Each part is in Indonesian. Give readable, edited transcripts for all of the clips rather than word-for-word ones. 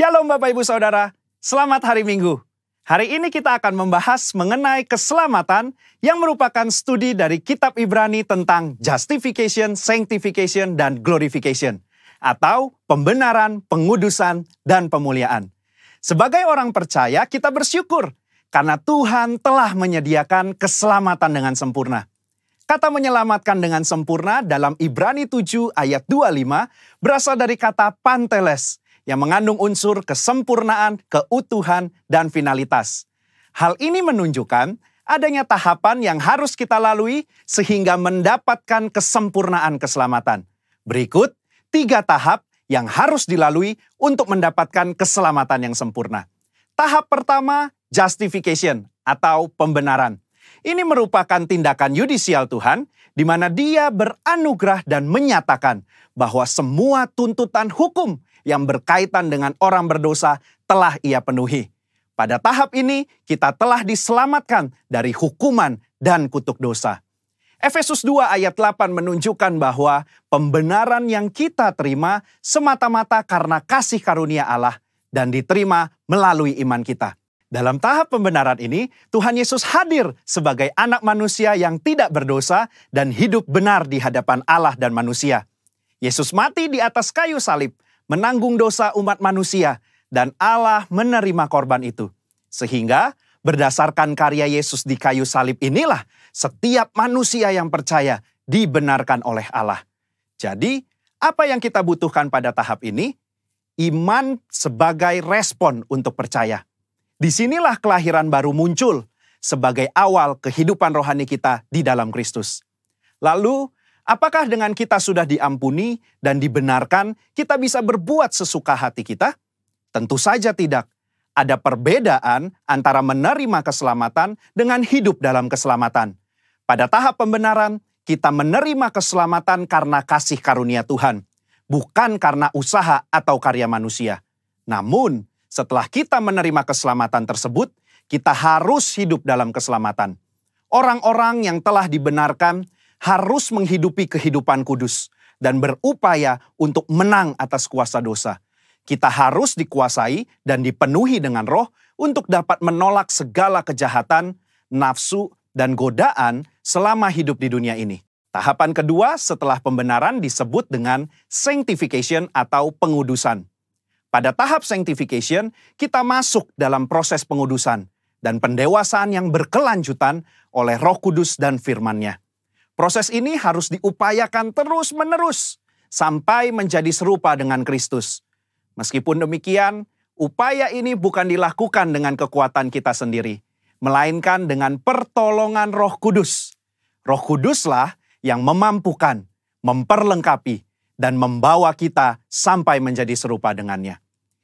Shalom Bapak Ibu Saudara, selamat hari Minggu. Hari ini kita akan membahas mengenai keselamatan yang merupakan studi dari kitab Ibrani tentang justification, sanctification, dan glorification. Atau pembenaran, pengudusan, dan pemuliaan. Sebagai orang percaya, kita bersyukur karena Tuhan telah menyediakan keselamatan dengan sempurna. Kata menyelamatkan dengan sempurna dalam Ibrani 7 ayat 25 berasal dari kata panteles, yang mengandung unsur kesempurnaan, keutuhan, dan finalitas. Hal ini menunjukkan adanya tahapan yang harus kita lalui sehingga mendapatkan kesempurnaan keselamatan. Berikut 3 tahap yang harus dilalui untuk mendapatkan keselamatan yang sempurna. Tahap pertama, justification atau pembenaran. Ini merupakan tindakan yudisial Tuhan, di mana Dia beranugerah dan menyatakan bahwa semua tuntutan hukum yang berkaitan dengan orang berdosa telah Ia penuhi. Pada tahap ini, kita telah diselamatkan dari hukuman dan kutuk dosa. Efesus 2 ayat 8 menunjukkan bahwa pembenaran yang kita terima semata-mata karena kasih karunia Allah dan diterima melalui iman kita. Dalam tahap pembenaran ini, Tuhan Yesus hadir sebagai anak manusia yang tidak berdosa dan hidup benar di hadapan Allah dan manusia. Yesus mati di atas kayu salib, menanggung dosa umat manusia, dan Allah menerima korban itu. Sehingga berdasarkan karya Yesus di kayu salib inilah setiap manusia yang percaya dibenarkan oleh Allah. Jadi, apa yang kita butuhkan pada tahap ini? Iman sebagai respon untuk percaya. Disinilah kelahiran baru muncul sebagai awal kehidupan rohani kita di dalam Kristus. Lalu, apakah dengan kita sudah diampuni dan dibenarkan, kita bisa berbuat sesuka hati kita? Tentu saja tidak. Ada perbedaan antara menerima keselamatan dengan hidup dalam keselamatan. Pada tahap pembenaran, kita menerima keselamatan karena kasih karunia Tuhan, bukan karena usaha atau karya manusia. Namun, setelah kita menerima keselamatan tersebut, kita harus hidup dalam keselamatan. Orang-orang yang telah dibenarkan harus menghidupi kehidupan kudus dan berupaya untuk menang atas kuasa dosa. Kita harus dikuasai dan dipenuhi dengan Roh untuk dapat menolak segala kejahatan, nafsu, dan godaan selama hidup di dunia ini. Tahapan kedua setelah pembenaran disebut dengan sanctification atau pengudusan. Pada tahap sanctification, kita masuk dalam proses pengudusan dan pendewasaan yang berkelanjutan oleh Roh Kudus dan firman-Nya. Proses ini harus diupayakan terus-menerus sampai menjadi serupa dengan Kristus. Meskipun demikian, upaya ini bukan dilakukan dengan kekuatan kita sendiri, melainkan dengan pertolongan Roh Kudus. Roh Kuduslah yang memampukan, memperlengkapi, dan membawa kita sampai menjadi serupa dengannya.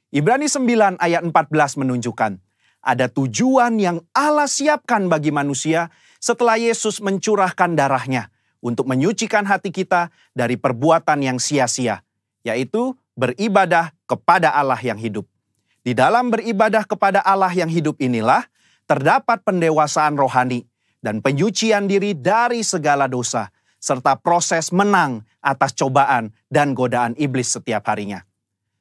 Ibrani 9 ayat 14 menunjukkan, ada tujuan yang Allah siapkan bagi manusia setelah Yesus mencurahkan darahnya untuk menyucikan hati kita dari perbuatan yang sia-sia, yaitu beribadah kepada Allah yang hidup. Di dalam beribadah kepada Allah yang hidup inilah terdapat pendewasaan rohani dan penyucian diri dari segala dosa, serta proses menang atas cobaan dan godaan iblis setiap harinya.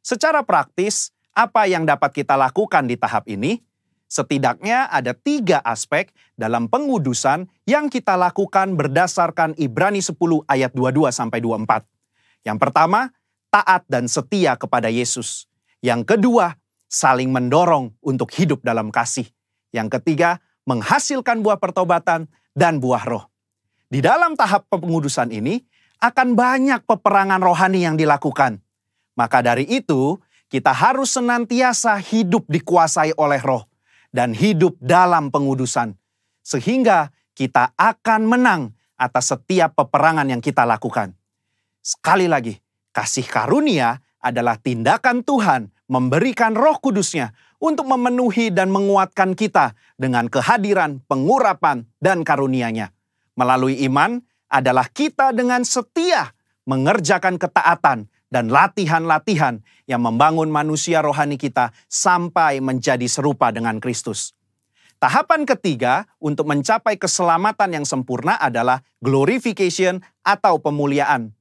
Secara praktis, apa yang dapat kita lakukan di tahap ini? Setidaknya ada 3 aspek dalam pengudusan yang kita lakukan berdasarkan Ibrani 10 ayat 22-24. Yang pertama, taat dan setia kepada Yesus. Yang kedua, saling mendorong untuk hidup dalam kasih. Yang ketiga, menghasilkan buah pertobatan dan buah roh. Di dalam tahap pengudusan ini, akan banyak peperangan rohani yang dilakukan. Maka dari itu, kita harus senantiasa hidup dikuasai oleh Roh dan hidup dalam pengudusan. Sehingga kita akan menang atas setiap peperangan yang kita lakukan. Sekali lagi, kasih karunia adalah tindakan Tuhan memberikan Roh Kudus-Nya untuk memenuhi dan menguatkan kita dengan kehadiran, pengurapan, dan karunia-Nya. Melalui iman adalah kita dengan setia mengerjakan ketaatan dan latihan-latihan yang membangun manusia rohani kita sampai menjadi serupa dengan Kristus. Tahapan ketiga untuk mencapai keselamatan yang sempurna adalah glorification atau pemuliaan.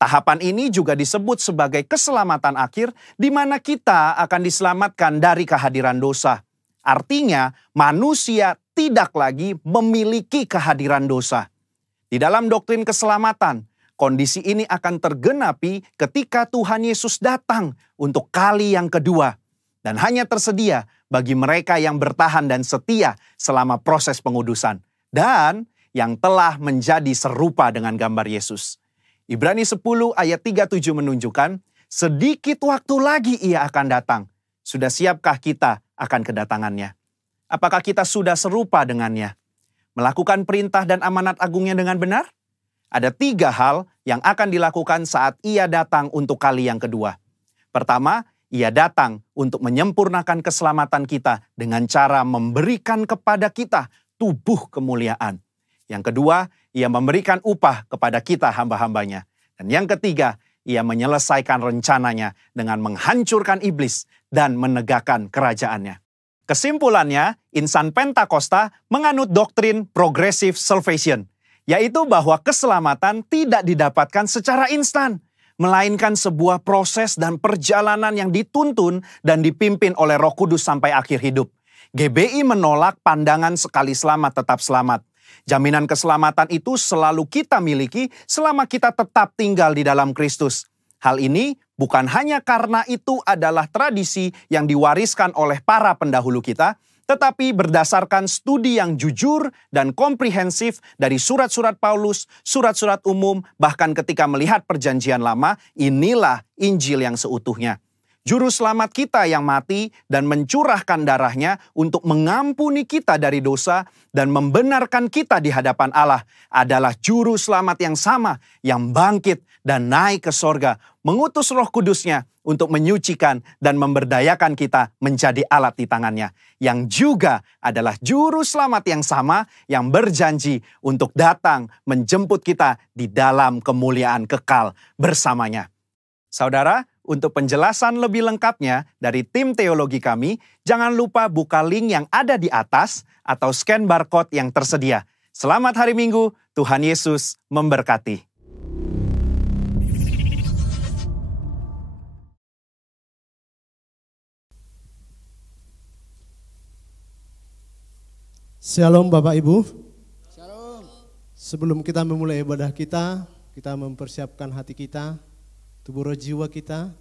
Tahapan ini juga disebut sebagai keselamatan akhir, di mana kita akan diselamatkan dari kehadiran dosa. Artinya, manusia tidak lagi memiliki kehadiran dosa. Di dalam doktrin keselamatan, kondisi ini akan tergenapi ketika Tuhan Yesus datang untuk kali yang kedua. Dan hanya tersedia bagi mereka yang bertahan dan setia selama proses pengudusan. Dan yang telah menjadi serupa dengan gambar Yesus. Ibrani 10 ayat 37 menunjukkan, sedikit waktu lagi ia akan datang. Sudah siapkah kita akan kedatangannya? Apakah kita sudah serupa dengannya? Melakukan perintah dan amanat agungnya dengan benar? Ada 3 hal yang akan dilakukan saat ia datang untuk kali yang kedua. Pertama, ia datang untuk menyempurnakan keselamatan kita dengan cara memberikan kepada kita tubuh kemuliaan. Yang kedua, ia memberikan upah kepada kita hamba-hambanya. Dan yang ketiga, ia menyelesaikan rencananya dengan menghancurkan iblis dan menegakkan kerajaannya. Kesimpulannya, insan Pentakosta menganut doktrin progressive salvation, yaitu bahwa keselamatan tidak didapatkan secara instan, melainkan sebuah proses dan perjalanan yang dituntun dan dipimpin oleh Roh Kudus sampai akhir hidup. GBI menolak pandangan sekali selamat tetap selamat. Jaminan keselamatan itu selalu kita miliki selama kita tetap tinggal di dalam Kristus. Hal ini bukan hanya karena itu adalah tradisi yang diwariskan oleh para pendahulu kita, tetapi berdasarkan studi yang jujur dan komprehensif dari surat-surat Paulus, surat-surat umum, bahkan ketika melihat perjanjian lama, inilah Injil yang seutuhnya. Juru selamat kita yang mati dan mencurahkan darahnya untuk mengampuni kita dari dosa dan membenarkan kita di hadapan Allah adalah juru selamat yang sama yang bangkit dan naik ke sorga, mengutus Roh Kudusnya untuk menyucikan dan memberdayakan kita menjadi alat di tangannya, yang juga adalah juru selamat yang sama yang berjanji untuk datang menjemput kita di dalam kemuliaan kekal bersamanya. Saudara, untuk penjelasan lebih lengkapnya dari tim teologi kami, jangan lupa buka link yang ada di atas atau scan barcode yang tersedia. Selamat hari Minggu, Tuhan Yesus memberkati. Shalom Bapak Ibu. Shalom. Sebelum kita memulai ibadah kita mempersiapkan hati kita, tubuh roh jiwa kita.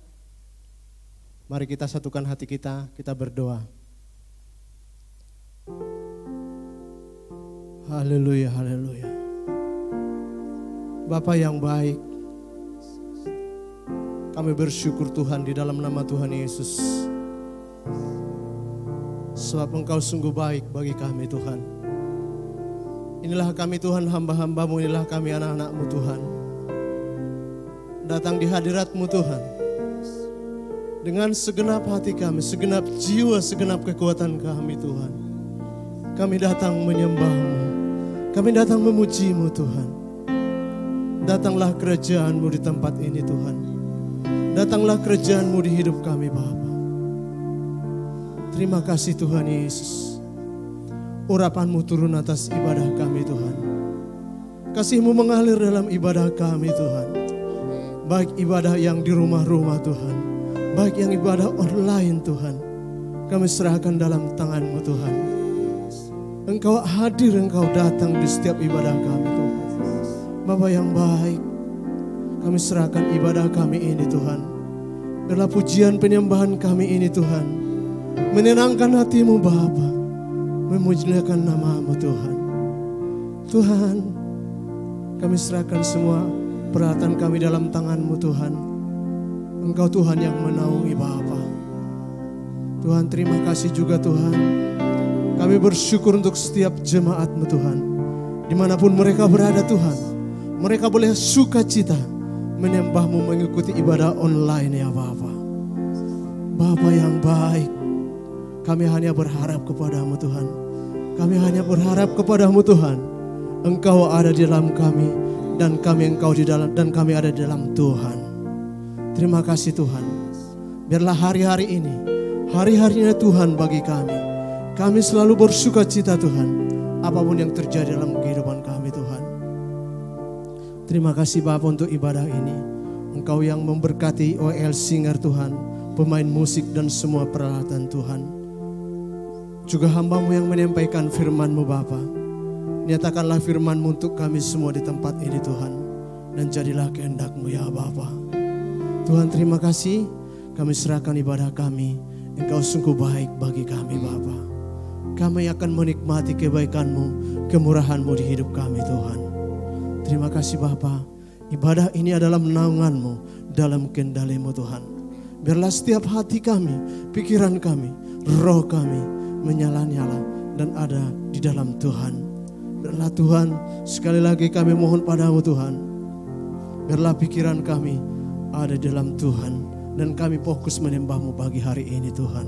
Mari kita satukan hati kita berdoa. Haleluya, haleluya. Bapa yang baik, kami bersyukur Tuhan di dalam nama Tuhan Yesus. Sebab Engkau sungguh baik bagi kami Tuhan. Inilah kami Tuhan, hamba-hamba-Mu, inilah kami anak-anak-Mu Tuhan. Datang di hadirat-Mu Tuhan. Dengan segenap hati kami, segenap jiwa, segenap kekuatan kami Tuhan. Kami datang menyembah-Mu. Kami datang memuji-Mu Tuhan. Datanglah kerajaan-Mu di tempat ini Tuhan. Datanglah kerajaan-Mu di hidup kami Bapa. Terima kasih Tuhan Yesus. Urapan-Mu turun atas ibadah kami Tuhan. Kasih-Mu mengalir dalam ibadah kami Tuhan. Baik ibadah yang di rumah-rumah Tuhan, baik yang ibadah online Tuhan, kami serahkan dalam tangan-Mu Tuhan. Engkau hadir, Engkau datang di setiap ibadah kami Tuhan. Bapa yang baik, kami serahkan ibadah kami ini Tuhan. Adalah pujian penyembahan kami ini Tuhan. Menyenangkan hati-Mu Bapa, memuliakan nama-Mu Tuhan. Tuhan, kami serahkan semua peralatan kami dalam tangan-Mu Tuhan. Engkau Tuhan yang menaungi Bapa. Tuhan, terima kasih juga Tuhan. Kami bersyukur untuk setiap jemaat-Mu Tuhan. Dimanapun mereka berada Tuhan, mereka boleh sukacita menyembah-Mu, mengikuti ibadah online ya Bapa. Bapa yang baik, kami hanya berharap kepada-Mu Tuhan. Kami hanya berharap kepada-Mu Tuhan. Engkau ada di dalam kami, dan kami Engkau di dalam, dan kami ada di dalam Tuhan. Terima kasih Tuhan. Biarlah hari-hari ini, hari-harinya Tuhan bagi kami. Kami selalu bersuka cita Tuhan, apapun yang terjadi dalam kehidupan kami Tuhan. Terima kasih Bapa untuk ibadah ini. Engkau yang memberkati OL Singer Tuhan, pemain musik dan semua peralatan Tuhan. Juga hamba-Mu yang menyampaikan firman-Mu Bapa. Nyatakanlah firman-Mu untuk kami semua di tempat ini Tuhan. Dan jadilah kehendak-Mu ya Bapa. Tuhan terima kasih, kami serahkan ibadah kami. Engkau sungguh baik bagi kami Bapa. Kami akan menikmati kebaikan-Mu, kemurahan-Mu di hidup kami Tuhan. Terima kasih Bapa. Ibadah ini adalah naungan-Mu dalam kendali-Mu Tuhan. Biarlah setiap hati kami, pikiran kami, roh kami menyala-nyala dan ada di dalam Tuhan. Biarlah Tuhan, sekali lagi kami mohon padamu Tuhan. Biarlah pikiran kami ada di dalam Tuhan dan kami fokus menyembah-Mu pagi hari ini Tuhan.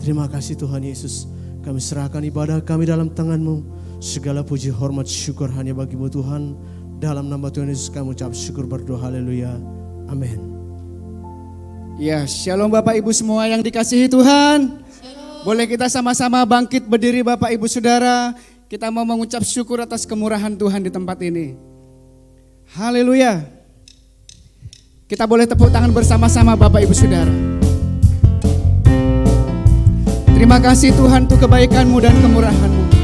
Terima kasih Tuhan Yesus. Kami serahkan ibadah kami dalam tangan-Mu. Segala puji, hormat, syukur hanya bagi-Mu Tuhan. Dalam nama Tuhan Yesus kami ucap syukur berdoa, haleluya, amin. Ya, shalom Bapak Ibu semua yang dikasihi Tuhan. Shalom. Boleh kita sama-sama bangkit berdiri Bapak Ibu Saudara. Kita mau mengucap syukur atas kemurahan Tuhan di tempat ini. Haleluya. Kita boleh tepuk tangan bersama-sama Bapak Ibu Saudara. Terima kasih Tuhan untuk kebaikan-Mu dan kemurahan-Mu.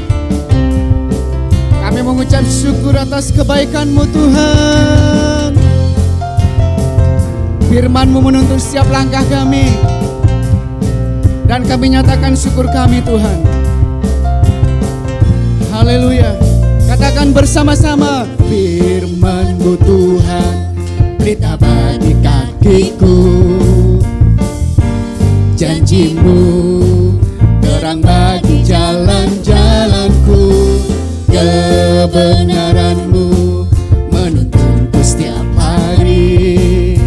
Kami mengucap syukur atas kebaikan-Mu Tuhan. Firman-Mu menuntun setiap langkah kami. Dan kami nyatakan syukur kami Tuhan. Haleluya. Katakan bersama-sama. Firman-Mu Tuhan, pelita bagi kakiku. Janji-Mu, terang bagi jalan-jalanku. Kebenaran-Mu menuntunku setiap hari.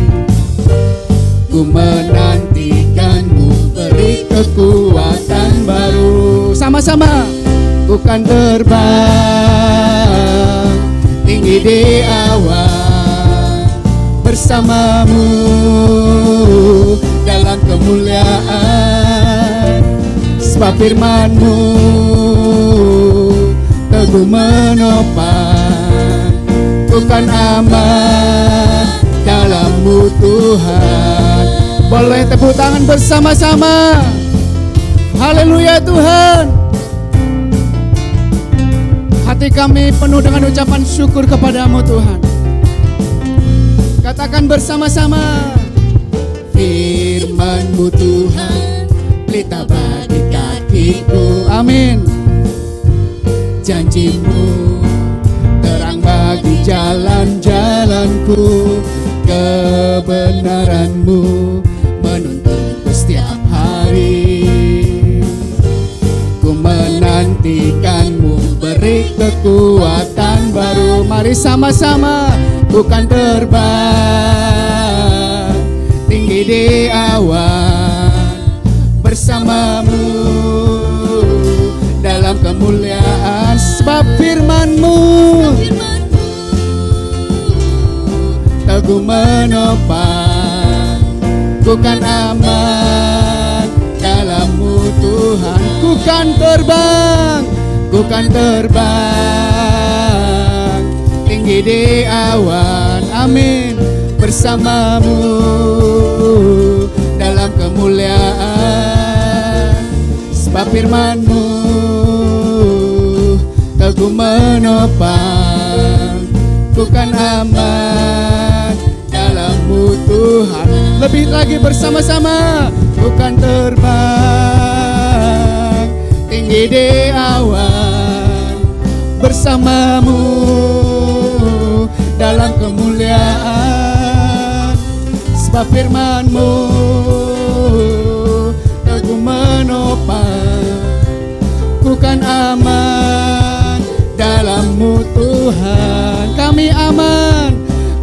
Ku menantikan-Mu, beri kekuatan baru. Sama-sama. Ku kan terbang tinggi di awan bersama-Mu dalam kemuliaan. Sebab firman-Mu teguh menopang. Ku kan aman dalam-Mu Tuhan. Boleh tepuk tangan bersama-sama. Haleluya Tuhan. Hati kami penuh dengan ucapan syukur kepada-Mu Tuhan. Katakan bersama-sama. Firman-Mu Tuhan, pelita bagi kakiku. Amin. Janji-Mu, terang bagi jalan-jalanku. Kebenaran-Mu menuntunku setiap hari. Ku menantikan-Mu, beri kekuatan baru. Mari sama-sama. Ku kan terbang tinggi di awan bersama-Mu dalam kemuliaan. Sebab firman-Mu teguh menopang. Ku kan aman dalam-Mu Tuhan. Ku kan terbang tinggi di awan. Amin. Bersama-Mu dalam kemuliaan. Sebab firman-Mu teguh menopang. Ku kan aman dalam-Mu Tuhan. Lebih lagi bersama-sama. Ku kan terbang tinggi di awan bersama-Mu dalam kemuliaan. Sebab firman-Mu teguh menopang. Ku kan aman dalam-Mu Tuhan. Kami aman.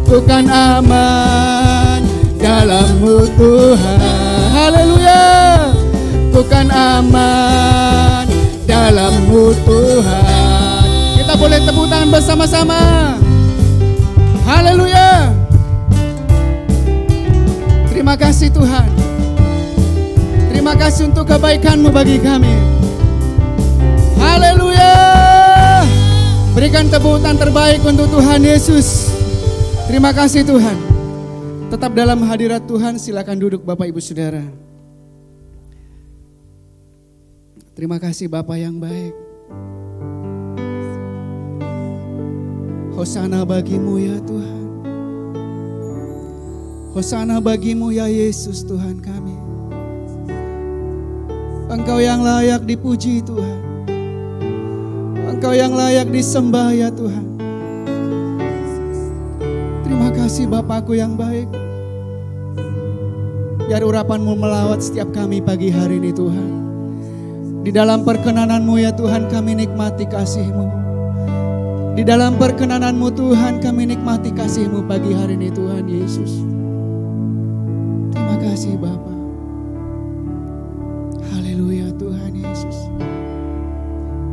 Ku kan aman dalam-Mu Tuhan. Haleluya. Ku kan aman dalam-Mu Tuhan. Kita boleh tepuk tangan bersama-sama. Haleluya. Terima kasih Tuhan. Terima kasih untuk kebaikan-Mu bagi kami. Haleluya. Berikan tepuk tangan terbaik untuk Tuhan Yesus. Terima kasih Tuhan. Tetap dalam hadirat Tuhan, silakan duduk Bapak Ibu Saudara. Terima kasih Bapa yang baik. Hosana bagimu ya Tuhan. Hosana bagimu ya Yesus Tuhan kami. Engkau yang layak dipuji Tuhan. Engkau yang layak disembah ya Tuhan. Terima kasih Bapakku yang baik. Biar urapan-Mu melawat setiap kami pagi hari ini Tuhan. Di dalam perkenanan-Mu ya Tuhan kami nikmati kasih-Mu. Di dalam perkenanan-Mu Tuhan kami nikmati kasih-Mu pagi hari ini Tuhan Yesus. Terima kasih Bapa. Haleluya Tuhan Yesus.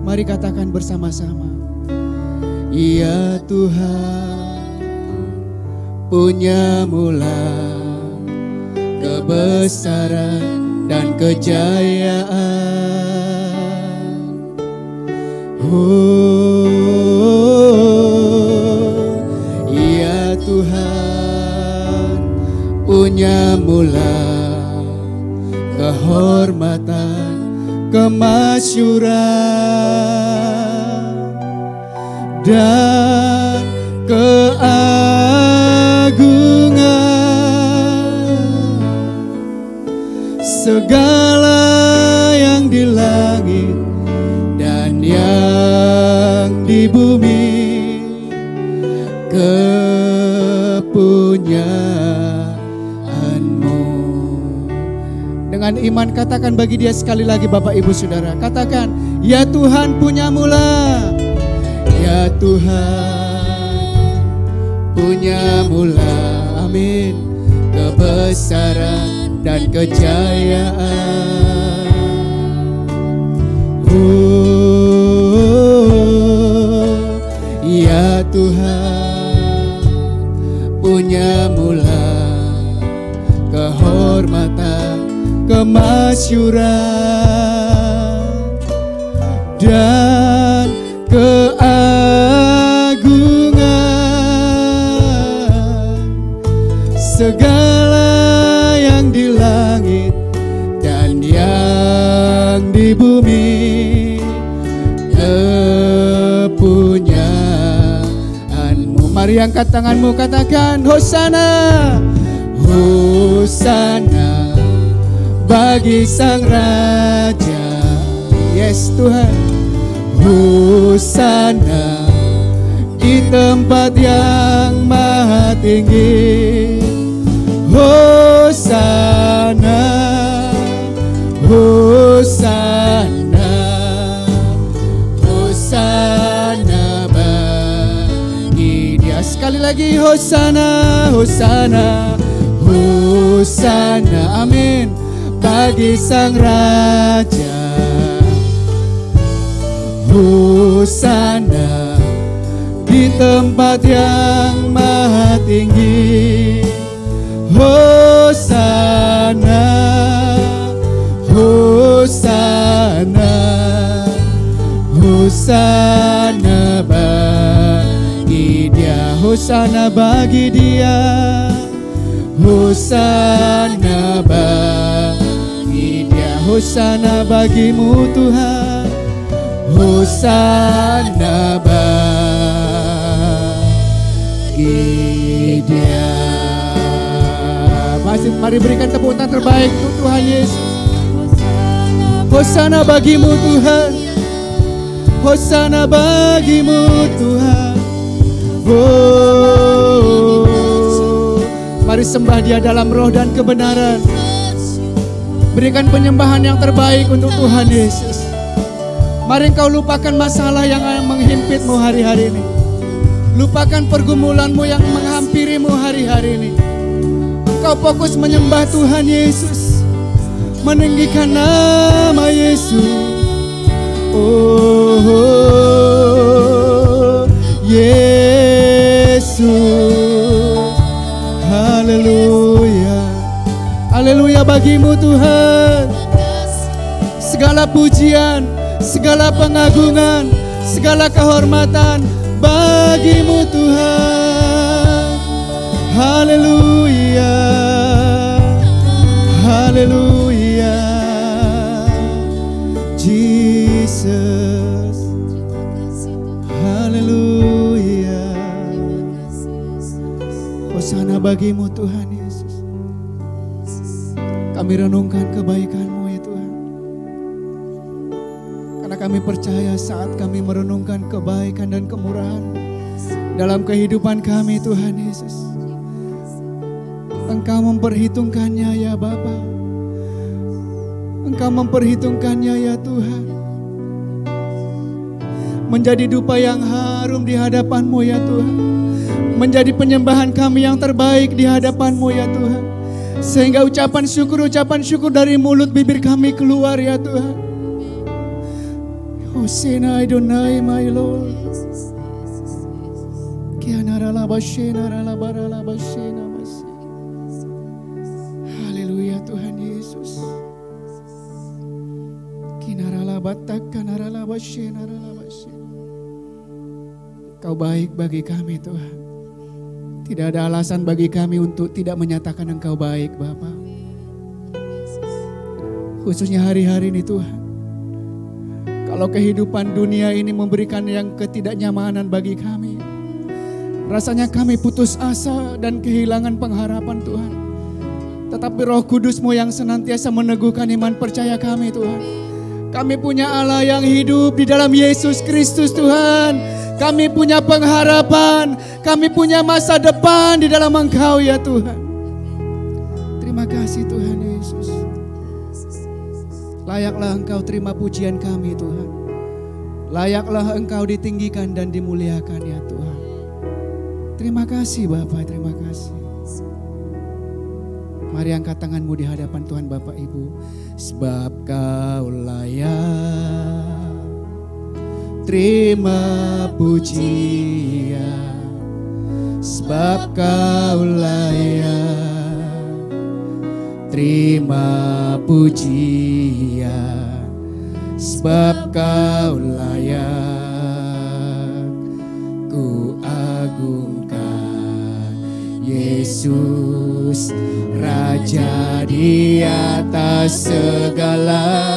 Mari katakan bersama-sama. Ya Tuhan, punya mula kebesaran dan kejayaan. Oh, ya Tuhan, punya mula kehormatan, kemasyuran dan keagungan. Segala yang di langit dan yang di bumi kepunyaanmu. Dengan iman katakan bagi dia sekali lagi Bapak Ibu Saudara. Katakan, ya Tuhan punya mula. Ya Tuhan punya mula. Amin. Kebesaran dan kejayaan. Oh, ya Tuhan punya mula kehormatan, kemasyuran dan keagungan. Segala yang di langit dan yang di bumi kepunyaanmu. Mari angkat tanganmu, katakan Hosana. Hosana bagi Sang Raja. Yes Tuhan. Hosana di tempat yang maha tinggi. Hosana, Hosana, Hosana bagi dia. Sekali lagi Hosana, Hosana, Hosana, amin, bagi Sang Raja. Hosana di tempat yang maha tinggi. Hosana, Hosana, Hosana bagi dia. Hosana bagi dia. Hosana bagi dia. Hosana bagimu Tuhan. Hosana bagi dia. Masih mari berikan tepuk tangan terbaik untuk Tuhan Yesus. Hosana bagimu Tuhan. Hosana bagimu Tuhan. Oh, mari sembah dia dalam roh dan kebenaran. Berikan penyembahan yang terbaik untuk Tuhan Yesus. Mari engkau lupakan masalah yang menghimpitmu hari-hari ini. Lupakan pergumulanmu yang menghampirimu hari-hari ini. Engkau fokus menyembah Tuhan Yesus, meninggikan nama Yesus. Oh, oh Yesus. Haleluya. Haleluya bagimu Tuhan. Segala pujian, segala pengagungan, segala kehormatan bagimu Tuhan. Haleluya. hanya bagimu Tuhan Yesus. Kami renungkan kebaikan-Mu ya Tuhan. Karena kami percaya saat kami merenungkan kebaikan dan kemurahan dalam kehidupan kami Tuhan Yesus, Engkau memperhitungkannya ya Bapa. Engkau memperhitungkannya ya Tuhan. Menjadi dupa yang harum di hadapan-Mu ya Tuhan. Menjadi penyembahan kami yang terbaik di hadapan-Mu ya Tuhan. Sehingga ucapan syukur dari mulut bibir kami keluar ya Tuhan. Hosena Adonai my Lord. Kianara la bashena la barala bashena mas. Haleluya Tuhan Yesus. Kinara la batak kanara la bashena la bashena. Kau baik bagi kami Tuhan. Tidak ada alasan bagi kami untuk tidak menyatakan Engkau baik Bapa. Khususnya hari-hari ini Tuhan. Kalau kehidupan dunia ini memberikan yang ketidaknyamanan bagi kami. Rasanya kami putus asa dan kehilangan pengharapan Tuhan. Tetapi Roh Kudus-Mu yang senantiasa meneguhkan iman percaya kami Tuhan. Kami punya Allah yang hidup di dalam Yesus Kristus Tuhan. Kami punya pengharapan, kami punya masa depan di dalam Engkau ya Tuhan. Terima kasih Tuhan Yesus. Layaklah Engkau terima pujian kami Tuhan. Layaklah Engkau ditinggikan dan dimuliakan ya Tuhan. Terima kasih Bapa, terima kasih. Mari angkat tanganmu di hadapan Tuhan Bapak Ibu. Sebab Kau layak terima pujian, sebab Kau layak terima pujian, sebab Kau layak. Ku agungkan Yesus, Raja di atas segala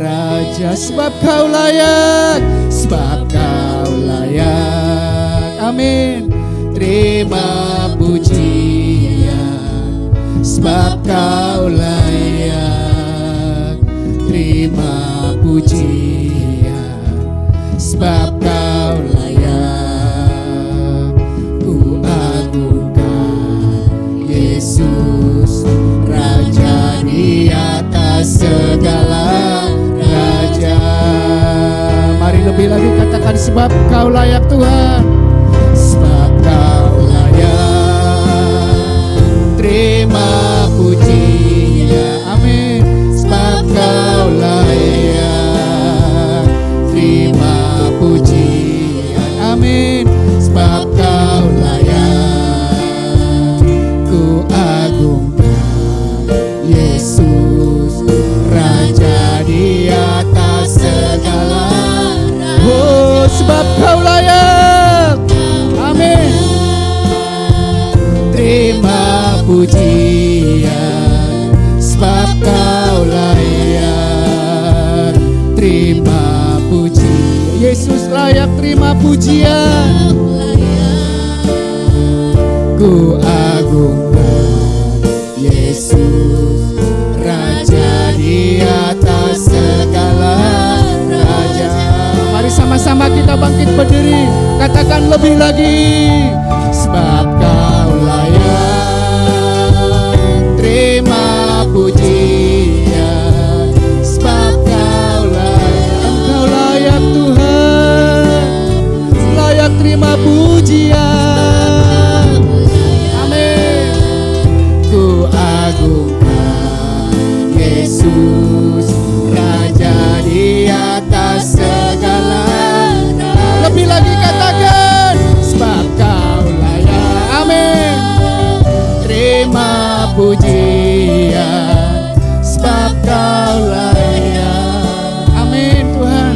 Raja, sebab Kau layak, sebab Kau layak. Amin. Terima pujian, sebab Kau layak. Terima pujian, sebab Kau layak. Ku agungkan Yesus, Raja di atas segala Raja. Mari lebih lagi katakan sebab Kau layak Tuhan. Sebab Kau layak terima pujian. Amin. Sebab Kau layak terima pujian. Amin. Sebab Kau layak. Ku agungkan Yesus, Raja di atas segala. Oh, sebab Kau layak. Amin. Terima pujian, sebab Kau layak. Terima pujian. Yesus layak terima pujian. Ku agungkan Yesus, Raja di atas segala Raja. Mari sama-sama kita bangkit berdiri, katakan lebih lagi. Sebab Kau layak terima pujian, sebab Kau layak. Engkau layak Tuhan, layak terima pujian. Amin. Ku agungkan Yesus, Raja di atas segala. Lebih lagi katakan, sebab Kau layak. Amin. Terima pujian, sebab Kau layak. Amin Tuhan.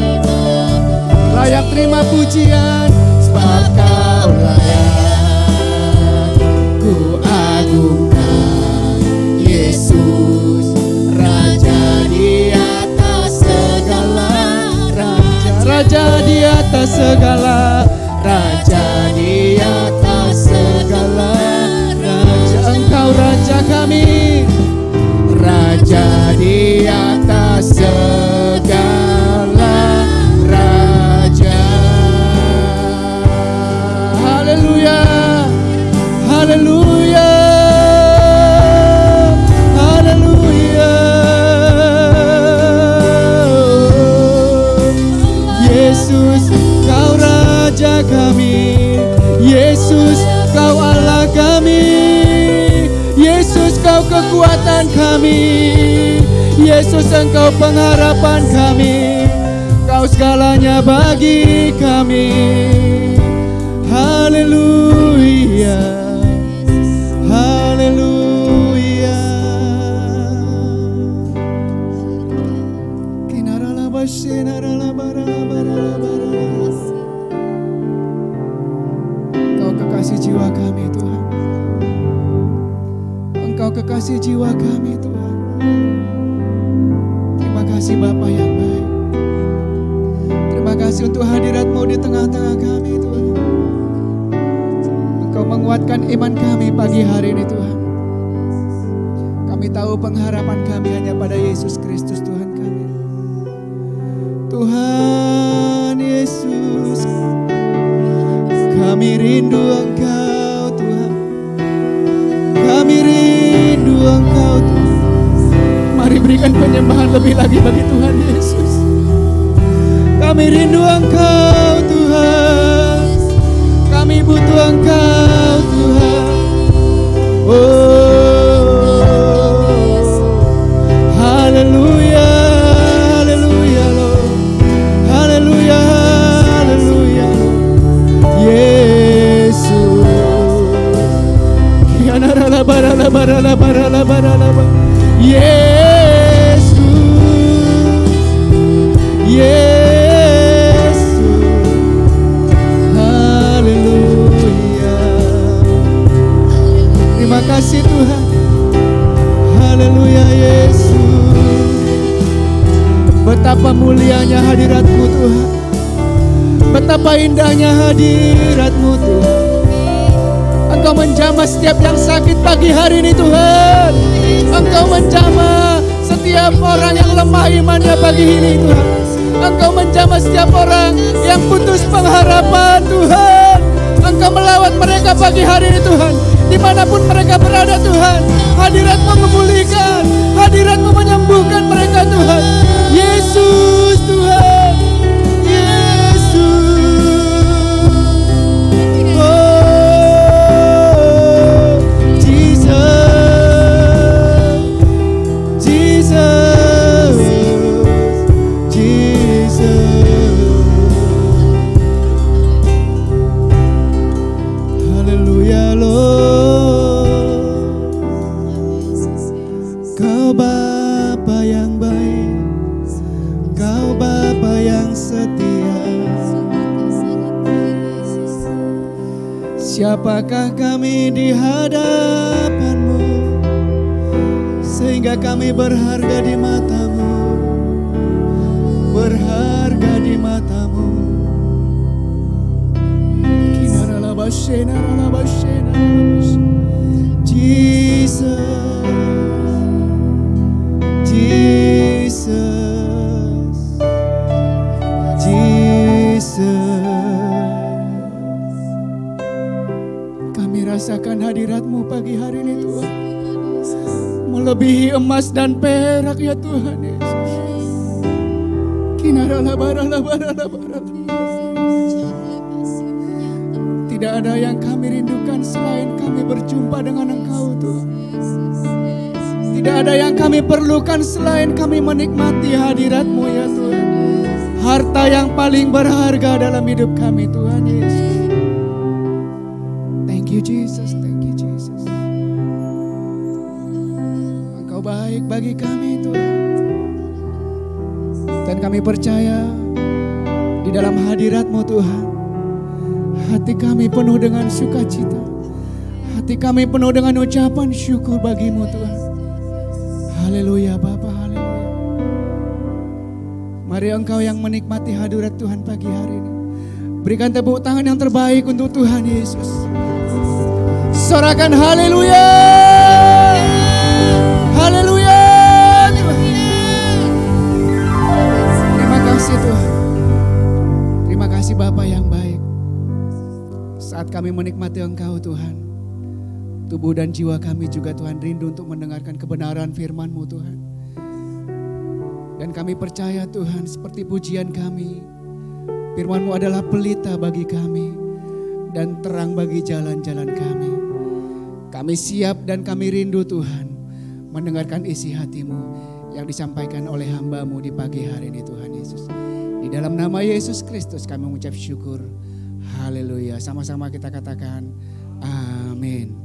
Layak terima pujian, sebab Kau layak. Ku agungkan Yesus, Raja di Haleluya. Haleluya. Yesus, Kau Raja kami. Yesus, Kau Allah kami. Yesus, Kau kekuatan kami. Yesus, Engkau pengharapan kami. Kau segalanya bagi kami. Haleluya. Haleluya. Engkau kekasih jiwa kami Tuhan. Engkau kekasih jiwa kami Tuhan. Terima kasih Bapa yang baik. Terima kasih untuk hadirat-Mu di tengah-tengah kami Tuhan. Engkau menguatkan iman kami pagi hari ini Tuhan. Kami tahu pengharapan kami hanya pada Yesus Kristus Tuhan kami. Tuhan Yesus, kami rindu Engkau Tuhan. Kami rindu Engkau Tuhan. Mari berikan penyembahan lebih lagi bagi Tuhan Yesus. Kami rindu Engkau Tuhan. Kami butuh Engkau Tuhan. Oh, haleluya, haleluya Lord. Haleluya, haleluya Lord. Yesus. Yesus. Yesus. Haleluya. Terima kasih Tuhan. Haleluya Yesus. Betapa mulianya hadirat-Mu Tuhan. Betapa indahnya hadirat-Mu Tuhan. Engkau menjamah setiap yang sakit pagi hari ini Tuhan. Engkau menjamah setiap orang yang lemah imannya pagi ini Tuhan. Engkau menjamah setiap orang yang putus pengharapan Tuhan. Engkau melawat mereka pagi hari ini Tuhan. Dimanapun mereka berada Tuhan, hadirat-Mu memulihkan, hadirat-Mu menyembuhkan mereka Tuhan. Yesus Tuhan. Siapakah kami di hadapan-Mu, sehingga kami berharga di mata-Mu, berharga di mata-Mu. Jesus, Jesus, Jesus. Rasakan hadirat-Mu pagi hari ini Tuhan. Melebihi emas dan perak ya Tuhan Yesus. Tidak ada yang kami rindukan selain kami berjumpa dengan Engkau Tuhan. Tidak ada yang kami perlukan selain kami menikmati hadirat-Mu ya Tuhan. Harta yang paling berharga dalam hidup kami Tuhan Yesus. Thank you Jesus, thank you Jesus. Engkau baik bagi kami Tuhan. Dan kami percaya di dalam hadirat-Mu Tuhan, hati kami penuh dengan sukacita. Hati kami penuh dengan ucapan syukur bagi-Mu Tuhan. Haleluya Bapa, haleluya. Mari Engkau yang menikmati hadirat Tuhan pagi hari ini, berikan tepuk tangan yang terbaik untuk Tuhan Yesus. Sorakan haleluya. Haleluya Tuhan. Terima kasih Tuhan. Terima kasih Bapa yang baik. Saat kami menikmati Engkau Tuhan, Tubuh dan jiwa kami juga Tuhan rindu untuk mendengarkan kebenaran firman-Mu Tuhan. Dan kami percaya Tuhan seperti pujian kami, firman-Mu adalah pelita bagi kami dan terang bagi jalan-jalan kami. Kami siap dan kami rindu Tuhan mendengarkan isi hati-Mu yang disampaikan oleh hamba-Mu di pagi hari ini Tuhan Yesus. Di dalam nama Yesus Kristus kami mengucap syukur. Haleluya. Sama-sama kita katakan amin.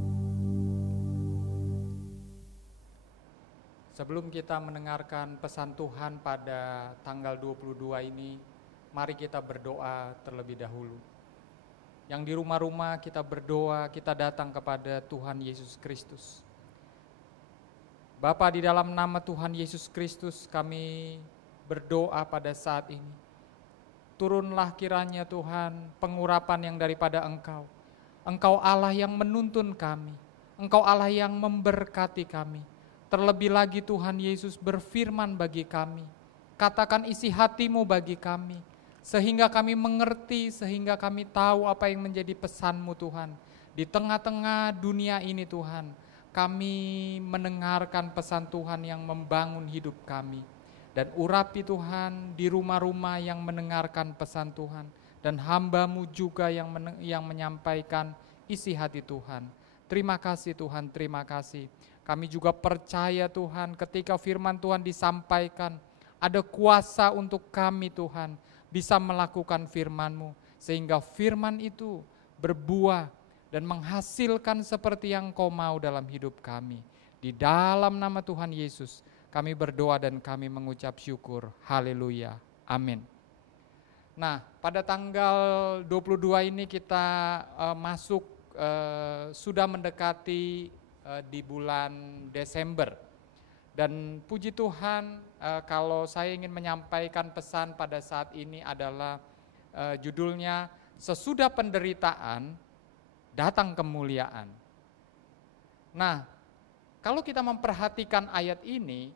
Sebelum kita mendengarkan pesan Tuhan pada tanggal 22 ini, mari kita berdoa terlebih dahulu. Yang di rumah-rumah kita berdoa, kita datang kepada Tuhan Yesus Kristus. Bapa, di dalam nama Tuhan Yesus Kristus kami berdoa pada saat ini. Turunlah kiranya Tuhan pengurapan yang daripada Engkau. Engkau Allah yang menuntun kami. Engkau Allah yang memberkati kami. Terlebih lagi Tuhan Yesus berfirman bagi kami. Katakan isi hati-Mu bagi kami. Sehingga kami mengerti, sehingga kami tahu apa yang menjadi pesan-Mu Tuhan. Di tengah-tengah dunia ini Tuhan, kami mendengarkan pesan Tuhan yang membangun hidup kami. Dan urapi Tuhan di rumah-rumah yang mendengarkan pesan Tuhan. Dan hamba-Mu juga yang menyampaikan isi hati Tuhan. Terima kasih Tuhan, terima kasih. Kami juga percaya Tuhan ketika firman Tuhan disampaikan, ada kuasa untuk kami Tuhan bisa melakukan firman-Mu. Sehingga firman itu berbuah dan menghasilkan seperti yang Kau mau dalam hidup kami. Di dalam nama Tuhan Yesus kami berdoa dan kami mengucap syukur. Haleluya. Amin. Nah, pada tanggal 22 ini kita masuk sudah mendekati di bulan Desember. Dan puji Tuhan kalau saya ingin menyampaikan pesan pada saat ini adalah judulnya sesudah penderitaan datang kemuliaan. Nah, kalau kita memperhatikan ayat ini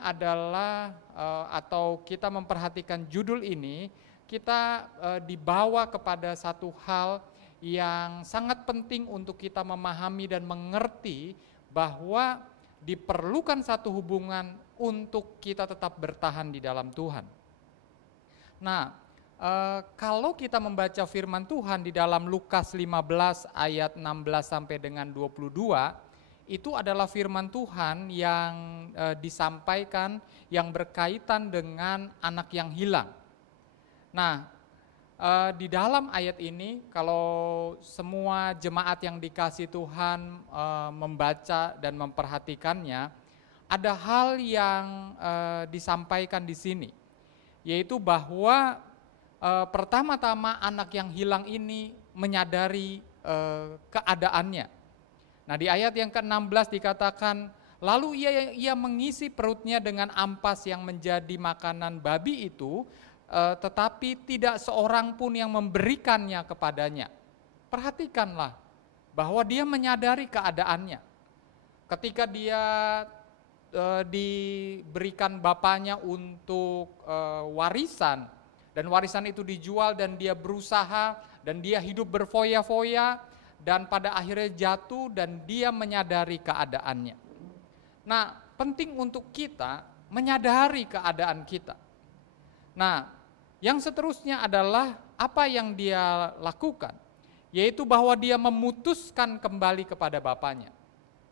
adalah atau kita memperhatikan judul ini, kita dibawa kepada satu hal yang sangat penting untuk kita memahami dan mengerti bahwa diperlukan satu hubungan untuk kita tetap bertahan di dalam Tuhan. Nah, kalau kita membaca firman Tuhan di dalam Lukas 15 ayat 16 sampai dengan 22, itu adalah firman Tuhan yang disampaikan yang berkaitan dengan anak yang hilang. Nah, di dalam ayat ini kalau semua jemaat yang dikasih Tuhan membaca dan memperhatikannya, ada hal yang disampaikan di sini, yaitu bahwa pertama-tama anak yang hilang ini menyadari keadaannya. Nah, di ayat yang ke-16 dikatakan, lalu ia mengisi perutnya dengan ampas yang menjadi makanan babi itu, tetapi tidak seorang pun yang memberikannya kepadanya. Perhatikanlah bahwa dia menyadari keadaannya. Ketika dia diberikan bapaknya untuk warisan, dan warisan itu dijual dan dia berusaha dan dia hidup berfoya-foya dan pada akhirnya jatuh dan dia menyadari keadaannya. Nah, penting untuk kita menyadari keadaan kita. Nah, yang seterusnya adalah apa yang dia lakukan, yaitu bahwa dia memutuskan kembali kepada bapaknya.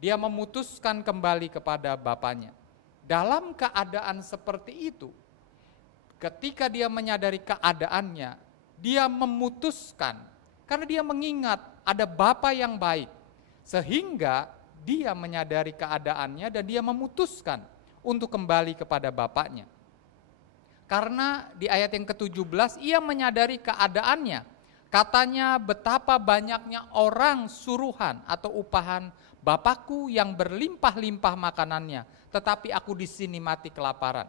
Dia memutuskan kembali kepada bapaknya. Dalam keadaan seperti itu, ketika dia menyadari keadaannya, dia memutuskan, karena dia mengingat ada bapa yang baik, sehingga dia menyadari keadaannya dan dia memutuskan untuk kembali kepada bapaknya. Karena di ayat yang ke-17 ia menyadari keadaannya. Katanya betapa banyaknya orang suruhan atau upahan Bapakku yang berlimpah-limpah makanannya, tetapi aku di sini mati kelaparan.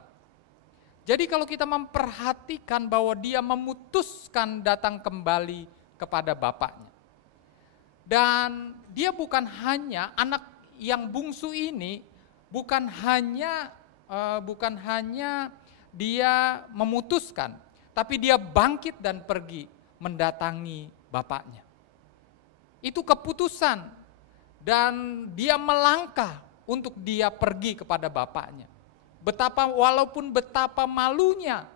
Jadi kalau kita memperhatikan bahwa dia memutuskan datang kembali kepada bapaknya. Dan dia bukan hanya anak yang bungsu ini, bukan hanya dia memutuskan, tapi dia bangkit dan pergi mendatangi bapaknya. Itu keputusan dan dia melangkah untuk dia pergi kepada bapaknya. Walaupun betapa malunya,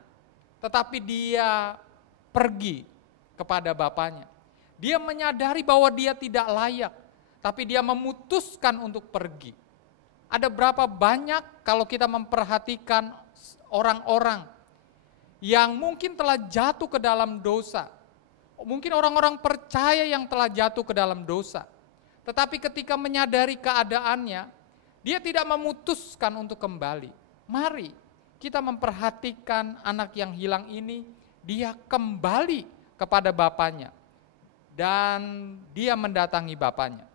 tetapi dia pergi kepada bapaknya. Dia menyadari bahwa dia tidak layak, tapi dia memutuskan untuk pergi. Ada berapa banyak kalau kita memperhatikan orang-orang yang mungkin telah jatuh ke dalam dosa. Mungkin orang-orang percaya yang telah jatuh ke dalam dosa. Tetapi ketika menyadari keadaannya, dia tidak memutuskan untuk kembali. Mari kita memperhatikan anak yang hilang ini, dia kembali kepada bapaknya. Dan dia mendatangi bapaknya.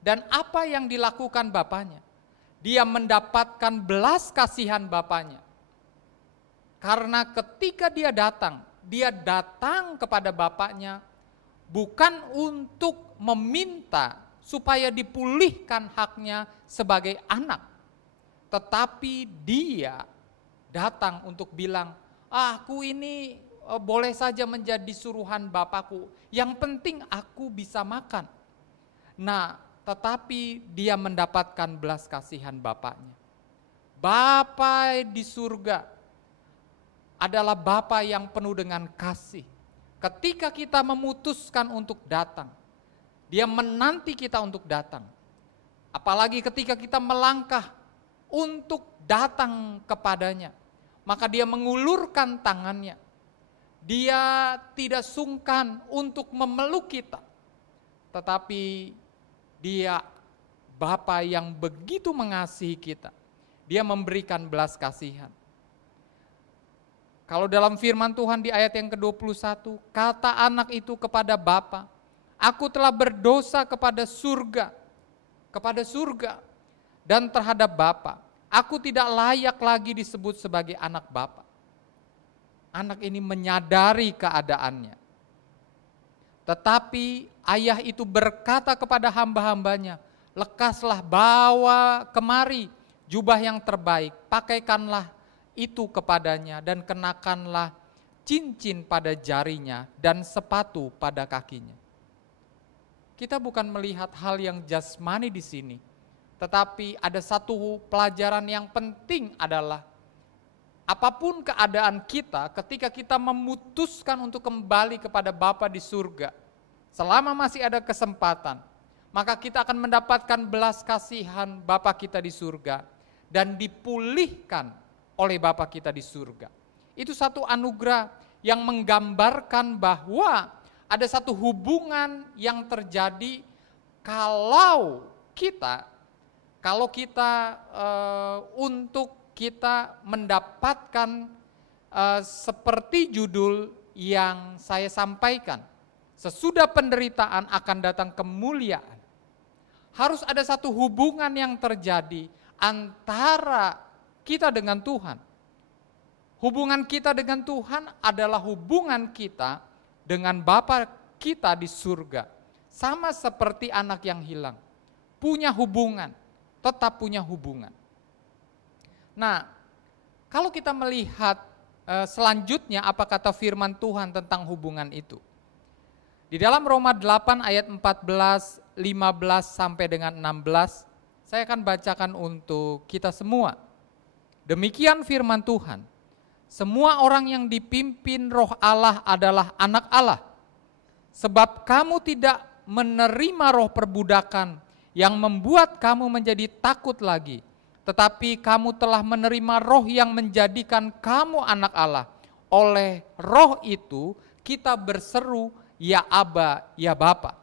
Dan apa yang dilakukan bapaknya? Dia mendapatkan belas kasihan bapaknya. Karena ketika dia datang kepada bapaknya bukan untuk meminta supaya dipulihkan haknya sebagai anak. Tetapi dia datang untuk bilang, aku ini boleh saja menjadi suruhan bapakku. Yang penting aku bisa makan. Nah, tetapi dia mendapatkan belas kasihan bapaknya. Bapa di surga adalah Bapa yang penuh dengan kasih. Ketika kita memutuskan untuk datang, dia menanti kita untuk datang. Apalagi ketika kita melangkah untuk datang kepadanya, maka dia mengulurkan tangannya. Dia tidak sungkan untuk memeluk kita. Tetapi dia Bapa yang begitu mengasihi kita. Dia memberikan belas kasihan. Kalau dalam firman Tuhan di ayat yang ke-21, kata anak itu kepada bapa, aku telah berdosa kepada surga, dan terhadap bapa. Aku tidak layak lagi disebut sebagai anak bapa. Anak ini menyadari keadaannya. Tetapi ayah itu berkata kepada hamba-hambanya, lekaslah, bawa kemari jubah yang terbaik, pakaikanlah itu kepadanya dan kenakanlah cincin pada jarinya dan sepatu pada kakinya. Kita bukan melihat hal yang jasmani di sini, tetapi ada satu pelajaran yang penting adalah apapun keadaan kita ketika kita memutuskan untuk kembali kepada Bapa di surga, selama masih ada kesempatan, maka kita akan mendapatkan belas kasihan Bapa kita di surga dan dipulihkan oleh Bapa kita di surga. Itu satu anugerah yang menggambarkan bahwa ada satu hubungan yang terjadi kalau kita untuk kita mendapatkan seperti judul yang saya sampaikan, sesudah penderitaan akan datang kemuliaan. Harus ada satu hubungan yang terjadi antara kita dengan Tuhan. Hubungan kita dengan Tuhan adalah hubungan kita dengan Bapa kita di surga. Sama seperti anak yang hilang. Punya hubungan, tetap punya hubungan. Nah, kalau kita melihat selanjutnya apa kata firman Tuhan tentang hubungan itu. Di dalam Roma 8 ayat 14, 15 sampai dengan 16, saya akan bacakan untuk kita semua. Demikian firman Tuhan, semua orang yang dipimpin roh Allah adalah anak Allah. Sebab kamu tidak menerima roh perbudakan yang membuat kamu menjadi takut lagi. Tetapi kamu telah menerima roh yang menjadikan kamu anak Allah. Oleh roh itu kita berseru, ya Aba, ya Bapa.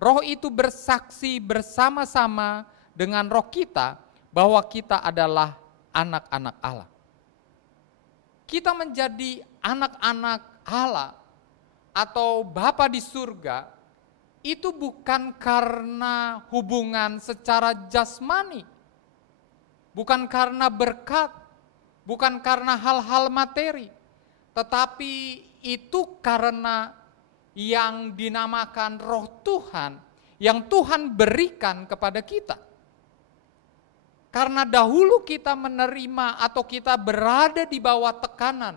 Roh itu bersaksi bersama-sama dengan roh kita bahwa kita adalah anak-anak Allah. Kita menjadi anak-anak Allah atau Bapa di surga itu bukan karena hubungan secara jasmani, bukan karena berkat, bukan karena hal-hal materi, tetapi itu karena yang dinamakan roh Tuhan yang Tuhan berikan kepada kita. Karena dahulu kita menerima atau kita berada di bawah tekanan,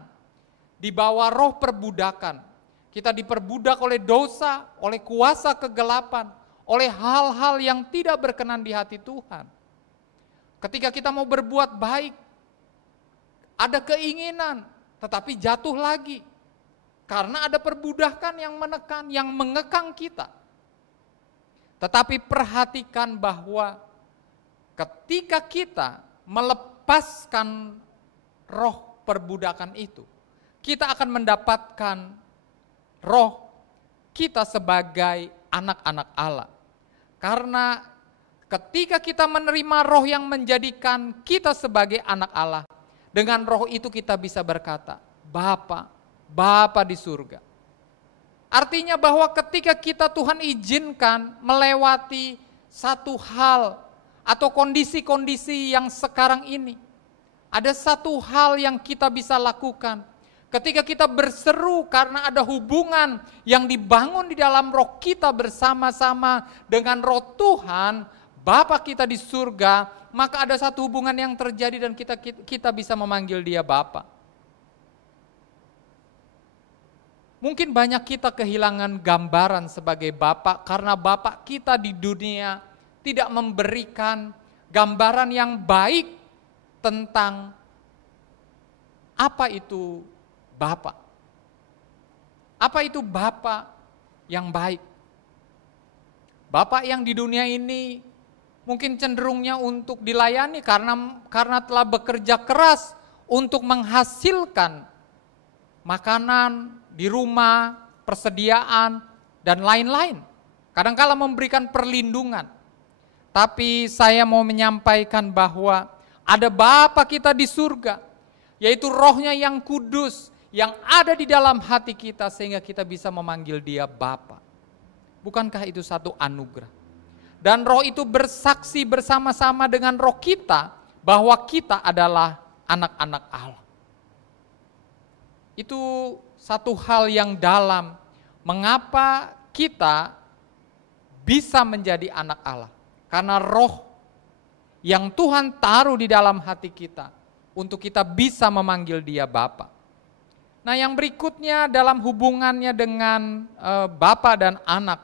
di bawah roh perbudakan. Kita diperbudak oleh dosa, oleh kuasa kegelapan, oleh hal-hal yang tidak berkenan di hati Tuhan. Ketika kita mau berbuat baik, ada keinginan, tetapi jatuh lagi. Karena ada perbudakan yang menekan, yang mengekang kita. Tetapi perhatikan bahwa ketika kita melepaskan roh perbudakan itu, kita akan mendapatkan roh kita sebagai anak-anak Allah. Karena ketika kita menerima roh yang menjadikan kita sebagai anak Allah, dengan roh itu kita bisa berkata, Bapa, Bapa di surga. Artinya bahwa ketika kita Tuhan izinkan melewati satu hal atau kondisi-kondisi yang sekarang ini, ada satu hal yang kita bisa lakukan. Ketika kita berseru karena ada hubungan yang dibangun di dalam roh kita bersama-sama dengan roh Tuhan, Bapa kita di surga, maka ada satu hubungan yang terjadi dan kita bisa memanggil dia Bapa. Mungkin banyak kita kehilangan gambaran sebagai Bapa karena Bapa kita di dunia tidak memberikan gambaran yang baik tentang apa itu Bapa. Apa itu Bapa yang baik? Bapa yang di dunia ini mungkin cenderungnya untuk dilayani karena telah bekerja keras untuk menghasilkan makanan di rumah, persediaan, dan lain-lain. Kadang-kala memberikan perlindungan. Tapi saya mau menyampaikan bahwa ada Bapa kita di surga, yaitu rohnya yang kudus, yang ada di dalam hati kita sehingga kita bisa memanggil dia Bapa. Bukankah itu satu anugerah? Dan roh itu bersaksi bersama-sama dengan roh kita bahwa kita adalah anak-anak Allah. Itu satu hal yang dalam, mengapa kita bisa menjadi anak Allah. Karena roh yang Tuhan taruh di dalam hati kita untuk kita bisa memanggil dia Bapa. Nah, yang berikutnya dalam hubungannya dengan Bapa dan anak.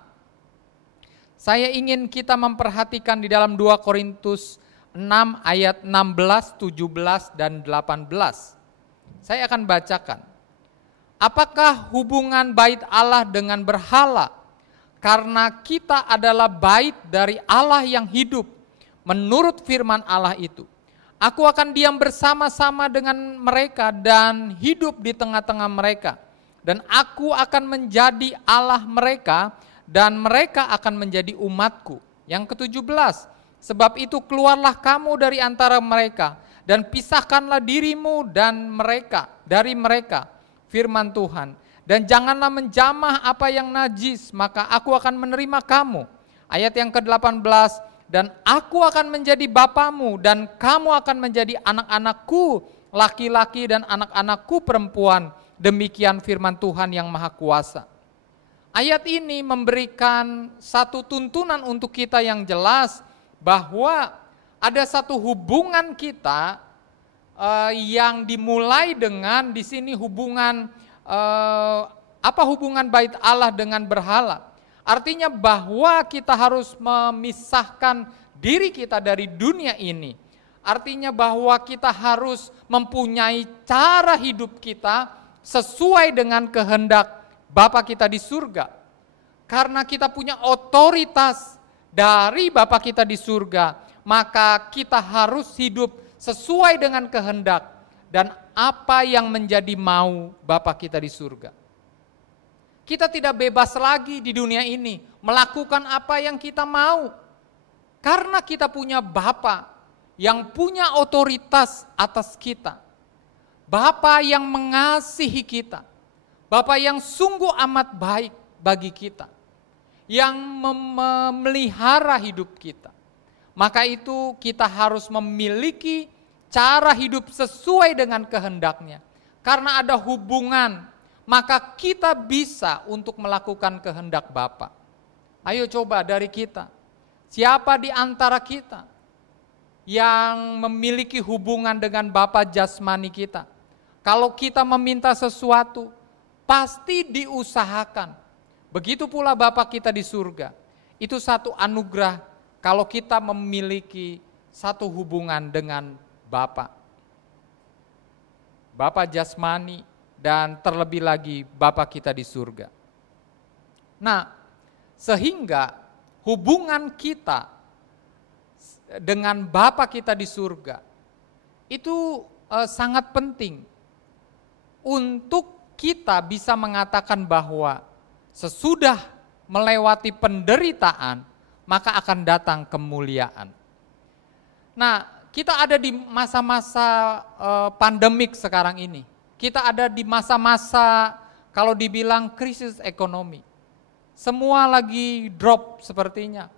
Saya ingin kita memperhatikan di dalam 2 Korintus 6 ayat 16, 17, dan 18. Saya akan bacakan. Apakah hubungan bait Allah dengan berhala? Karena kita adalah bait dari Allah yang hidup, menurut firman Allah itu. Aku akan diam bersama-sama dengan mereka dan hidup di tengah-tengah mereka. Dan aku akan menjadi Allah mereka dan mereka akan menjadi umatku. Yang ke-17, sebab itu keluarlah kamu dari antara mereka dan pisahkanlah dirimu dan mereka dari mereka, firman Tuhan. Dan janganlah menjamah apa yang najis, maka aku akan menerima kamu. Ayat yang ke-18, dan aku akan menjadi bapamu dan kamu akan menjadi anak-anakku laki-laki dan anak-anakku perempuan. Demikian firman Tuhan yang Maha Kuasa. Ayat ini memberikan satu tuntunan untuk kita yang jelas bahwa ada satu hubungan kita yang dimulai dengan di sini hubungan apa hubungan bait Allah dengan berhala. Artinya bahwa kita harus memisahkan diri kita dari dunia ini. Artinya bahwa kita harus mempunyai cara hidup kita sesuai dengan kehendak Bapa kita di surga. Karena kita punya otoritas dari Bapa kita di surga, maka kita harus hidup sesuai dengan kehendak dan apa yang menjadi mau Bapa kita di surga. Kita tidak bebas lagi di dunia ini melakukan apa yang kita mau. Karena kita punya Bapa yang punya otoritas atas kita. Bapa yang mengasihi kita. Bapa yang sungguh amat baik bagi kita. Yang memelihara hidup kita. Maka itu kita harus memiliki cara hidup sesuai dengan kehendaknya. Karena ada hubungan, maka kita bisa untuk melakukan kehendak Bapa. Ayo coba dari kita. Siapa di antara kita yang memiliki hubungan dengan Bapa jasmani kita? Kalau kita meminta sesuatu, pasti diusahakan. Begitu pula Bapa kita di surga. Itu satu anugerah kalau kita memiliki satu hubungan dengan Bapa. Bapa jasmani dan terlebih lagi Bapa kita di surga. Nah, sehingga hubungan kita dengan Bapa kita di surga itu sangat penting untuk kita bisa mengatakan bahwa sesudah melewati penderitaan, maka akan datang kemuliaan. Nah, kita ada di masa-masa pandemik sekarang ini. Kita ada di masa-masa kalau dibilang krisis ekonomi. Semua lagi drop sepertinya.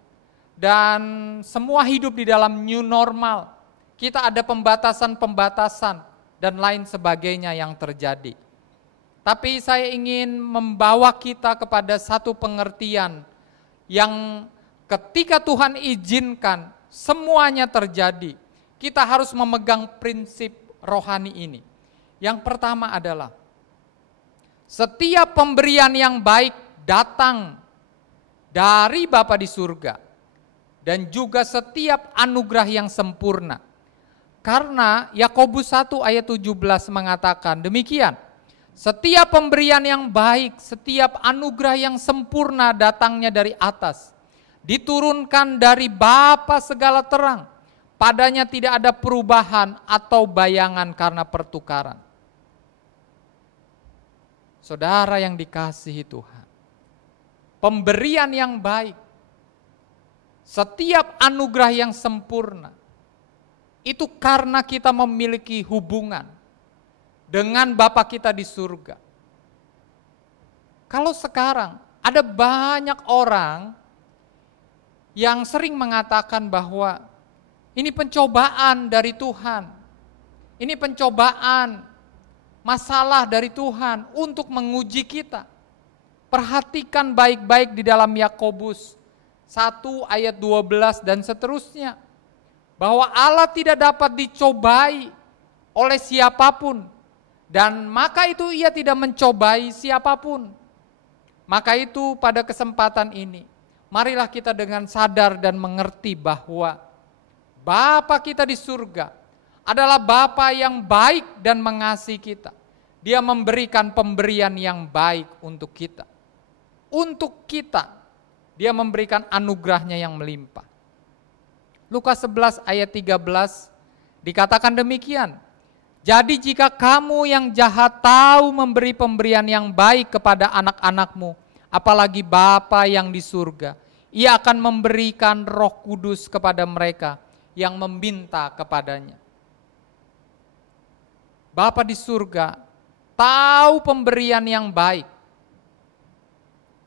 Dan semua hidup di dalam new normal. Kita ada pembatasan-pembatasan dan lain sebagainya yang terjadi. Tapi saya ingin membawa kita kepada satu pengertian yang ketika Tuhan izinkan semuanya terjadi, kita harus memegang prinsip rohani ini. Yang pertama adalah setiap pemberian yang baik datang dari Bapa di surga dan juga setiap anugerah yang sempurna. Karena Yakobus 1 ayat 17 mengatakan demikian, setiap pemberian yang baik, setiap anugerah yang sempurna datangnya dari atas, diturunkan dari Bapa segala terang, padanya tidak ada perubahan atau bayangan karena pertukaran. Saudara yang dikasihi Tuhan, pemberian yang baik, setiap anugerah yang sempurna, itu karena kita memiliki hubungan dengan Bapa kita di surga. Kalau sekarang ada banyak orang yang sering mengatakan bahwa ini pencobaan dari Tuhan, ini pencobaan, masalah dari Tuhan untuk menguji kita. Perhatikan baik-baik di dalam Yakobus 1 ayat 12 dan seterusnya. Bahwa Allah tidak dapat dicobai oleh siapapun. Dan maka itu ia tidak mencobai siapapun. Maka itu pada kesempatan ini, marilah kita dengan sadar dan mengerti bahwa Bapa kita di surga adalah Bapa yang baik dan mengasihi kita. Dia memberikan pemberian yang baik untuk kita. Untuk kita, dia memberikan anugerahnya yang melimpah. Lukas 11 ayat 13 dikatakan demikian. Jadi jika kamu yang jahat tahu memberi pemberian yang baik kepada anak-anakmu, apalagi Bapa yang di surga, ia akan memberikan Roh Kudus kepada mereka yang meminta kepadanya. Bapa di surga tahu pemberian yang baik.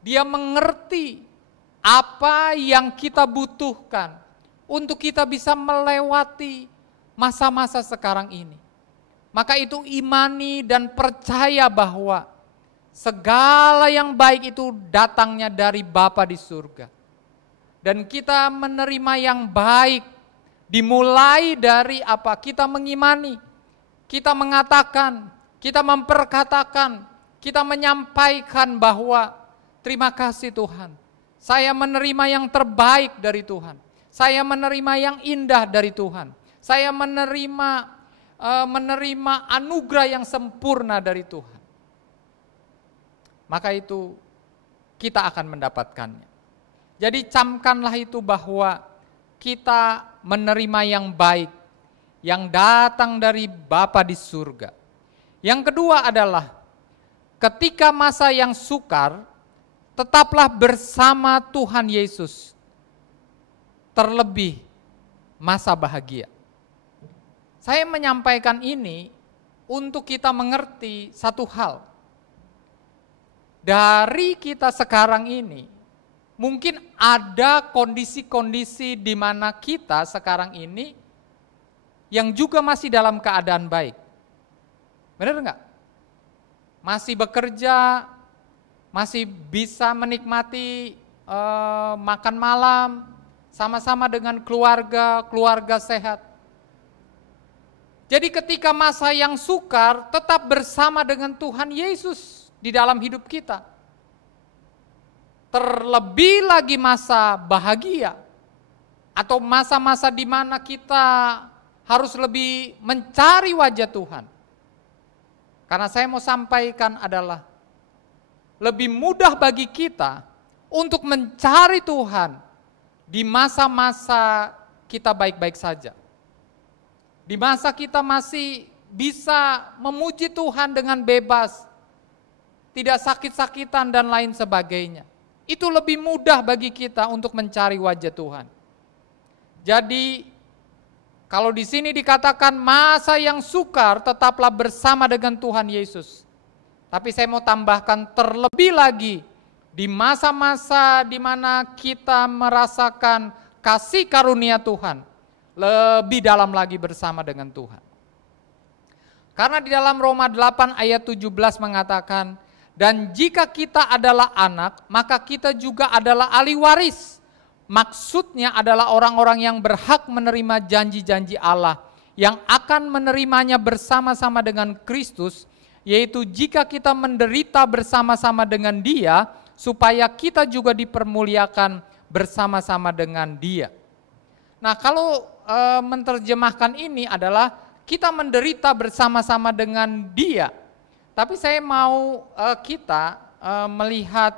Dia mengerti apa yang kita butuhkan untuk kita bisa melewati masa-masa sekarang ini. Maka itu imani dan percaya bahwa segala yang baik itu datangnya dari Bapa di surga. Dan kita menerima yang baik dimulai dari apa? Kita mengimani, kita mengatakan, kita memperkatakan, kita menyampaikan bahwa terima kasih Tuhan. Saya menerima yang terbaik dari Tuhan. Saya menerima yang indah dari Tuhan. Saya menerima anugerah yang sempurna dari Tuhan. Maka itu kita akan mendapatkannya. Jadi camkanlah itu bahwa kita menerima yang baik yang datang dari Bapa di surga. Yang kedua adalah ketika masa yang sukar, tetaplah bersama Tuhan Yesus. Terlebih masa bahagia. Saya menyampaikan ini untuk kita mengerti satu hal. Dari kita sekarang ini, mungkin ada kondisi-kondisi di mana kita sekarang ini yang juga masih dalam keadaan baik. Benar enggak? Masih bekerja, masih bisa menikmati makan malam, sama-sama dengan keluarga sehat. Jadi ketika masa yang sukar, tetap bersama dengan Tuhan Yesus di dalam hidup kita. terlebih lagi masa bahagia, atau masa-masa di mana kita harus lebih mencari wajah Tuhan. Karena saya mau sampaikan adalah, lebih mudah bagi kita untuk mencari Tuhan di masa-masa kita baik-baik saja. Di masa kita masih bisa memuji Tuhan dengan bebas, tidak sakit-sakitan dan lain sebagainya. Itu lebih mudah bagi kita untuk mencari wajah Tuhan. Jadi kalau di sini dikatakan masa yang sukar tetaplah bersama dengan Tuhan Yesus. Tapi saya mau tambahkan terlebih lagi di masa-masa di mana kita merasakan kasih karunia Tuhan, lebih dalam lagi bersama dengan Tuhan. Karena di dalam Roma 8 ayat 17 mengatakan, dan jika kita adalah anak, maka kita juga adalah ahli waris. Maksudnya adalah orang-orang yang berhak menerima janji-janji Allah, yang akan menerimanya bersama-sama dengan Kristus, yaitu jika kita menderita bersama-sama dengan Dia, supaya kita juga dipermuliakan bersama-sama dengan Dia. Nah, kalau menerjemahkan ini adalah kita menderita bersama-sama dengan Dia. Tapi saya mau kita melihat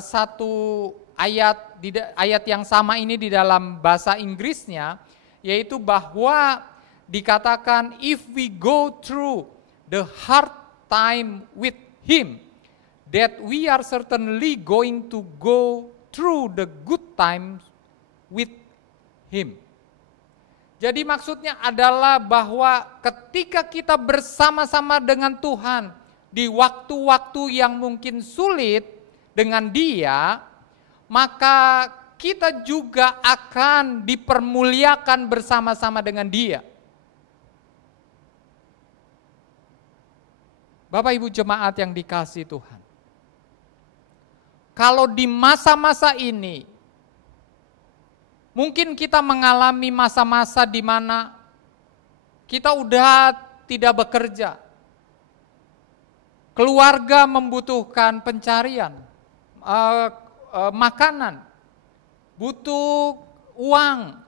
satu ayat yang sama ini di dalam bahasa Inggrisnya, yaitu bahwa dikatakan if we go through the hard time with Him, that we are certainly going to go through the good times with Him. Jadi maksudnya adalah bahwa ketika kita bersama-sama dengan Tuhan di waktu-waktu yang mungkin sulit dengan Dia, maka kita juga akan dipermuliakan bersama-sama dengan Dia. Bapak Ibu jemaat yang dikasihi Tuhan, kalau di masa-masa ini, mungkin kita mengalami masa-masa di mana kita udah tidak bekerja, keluarga membutuhkan pencarian, makanan, butuh uang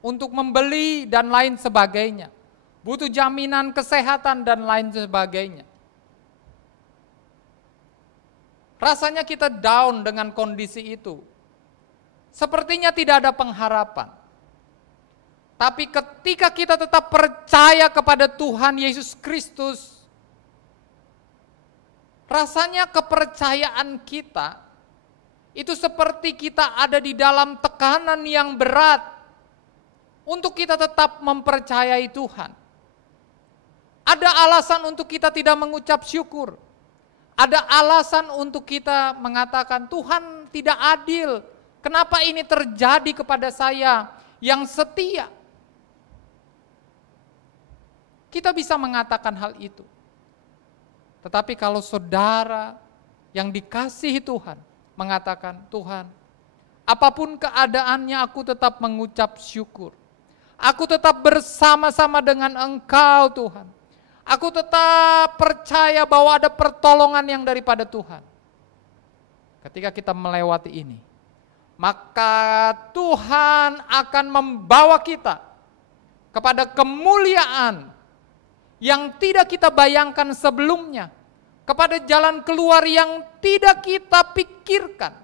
untuk membeli dan lain sebagainya, butuh jaminan kesehatan dan lain sebagainya. Rasanya kita down dengan kondisi itu. Sepertinya tidak ada pengharapan. Tapi ketika kita tetap percaya kepada Tuhan Yesus Kristus, rasanya kepercayaan kita itu seperti kita ada di dalam tekanan yang berat untuk kita tetap mempercayai Tuhan. Ada alasan untuk kita tidak mengucap syukur. Ada alasan untuk kita mengatakan Tuhan tidak adil. Kenapa ini terjadi kepada saya yang setia? Kita bisa mengatakan hal itu. Tetapi kalau saudara yang dikasihi Tuhan mengatakan, Tuhan, apapun keadaannya aku tetap mengucap syukur. Aku tetap bersama-sama dengan Engkau Tuhan. Aku tetap percaya bahwa ada pertolongan yang daripada Tuhan. Ketika kita melewati ini, maka Tuhan akan membawa kita kepada kemuliaan yang tidak kita bayangkan sebelumnya, kepada jalan keluar yang tidak kita pikirkan,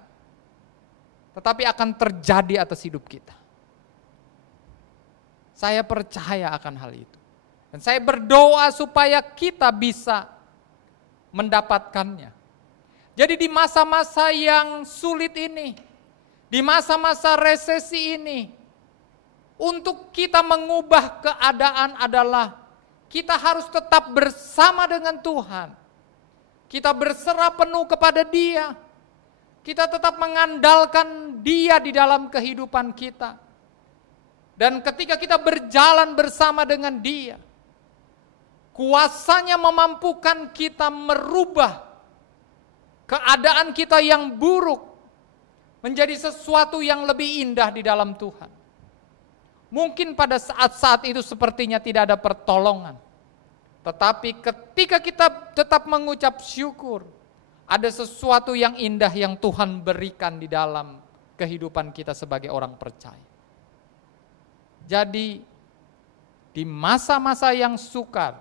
tetapi akan terjadi atas hidup kita. Saya percaya akan hal itu. Dan saya berdoa supaya kita bisa mendapatkannya. Jadi di masa-masa yang sulit ini, di masa-masa resesi ini, untuk kita mengubah keadaan adalah kita harus tetap bersama dengan Tuhan. Kita berserah penuh kepada Dia. Kita tetap mengandalkan Dia di dalam kehidupan kita. Dan ketika kita berjalan bersama dengan Dia, kuasanya memampukan kita merubah keadaan kita yang buruk menjadi sesuatu yang lebih indah di dalam Tuhan. Mungkin pada saat-saat itu sepertinya tidak ada pertolongan. Tetapi ketika kita tetap mengucap syukur, Ada sesuatu yang indah yang Tuhan berikan di dalam kehidupan kita sebagai orang percaya. Jadi di masa-masa yang sukar,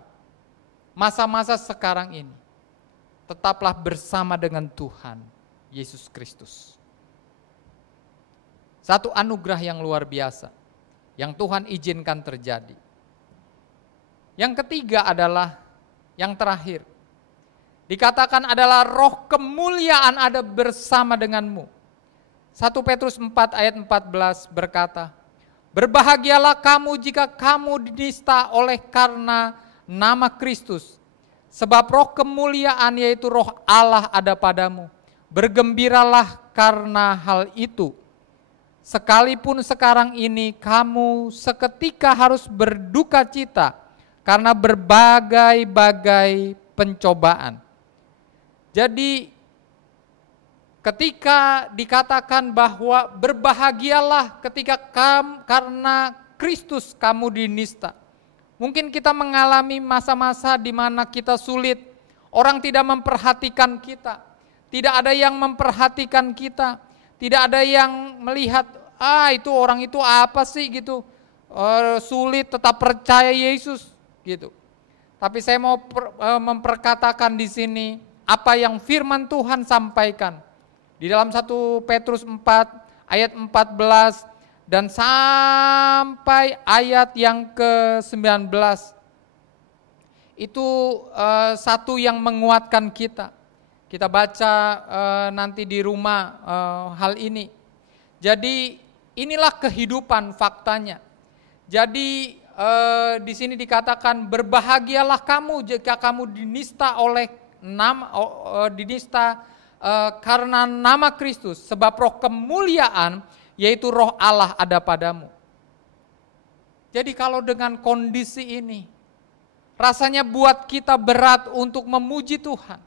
masa-masa sekarang ini, tetaplah bersama dengan Tuhan Yesus Kristus. Satu anugerah yang luar biasa yang Tuhan izinkan terjadi. Yang ketiga adalah yang terakhir. Dikatakan adalah roh kemuliaan ada bersama denganmu. 1 Petrus 4 ayat 14 berkata, berbahagialah kamu jika kamu dinista oleh karena nama Kristus. Sebab roh kemuliaan yaitu roh Allah ada padamu. Bergembiralah karena hal itu. Sekalipun sekarang ini kamu seketika harus berduka cita karena berbagai-bagai pencobaan. Jadi ketika dikatakan bahwa berbahagialah ketika karena Kristus kamu dinista. Mungkin kita mengalami masa-masa di mana kita sulit, orang tidak memperhatikan kita, tidak ada yang memperhatikan kita, tidak ada yang melihat, itu orang itu apa sih gitu, sulit tetap percaya Yesus gitu. Tapi saya mau memperkatakan di sini apa yang firman Tuhan sampaikan di dalam 1 Petrus 4 ayat 14 dan sampai ayat yang ke-19. Itu satu yang menguatkan kita. Kita baca nanti di rumah hal ini. Jadi inilah kehidupan faktanya. Jadi di sini dikatakan berbahagialah kamu jika kamu dinista oleh karena nama Kristus, sebab roh kemuliaan yaitu roh Allah ada padamu. Jadi kalau dengan kondisi ini, rasanya buat kita berat untuk memuji Tuhan.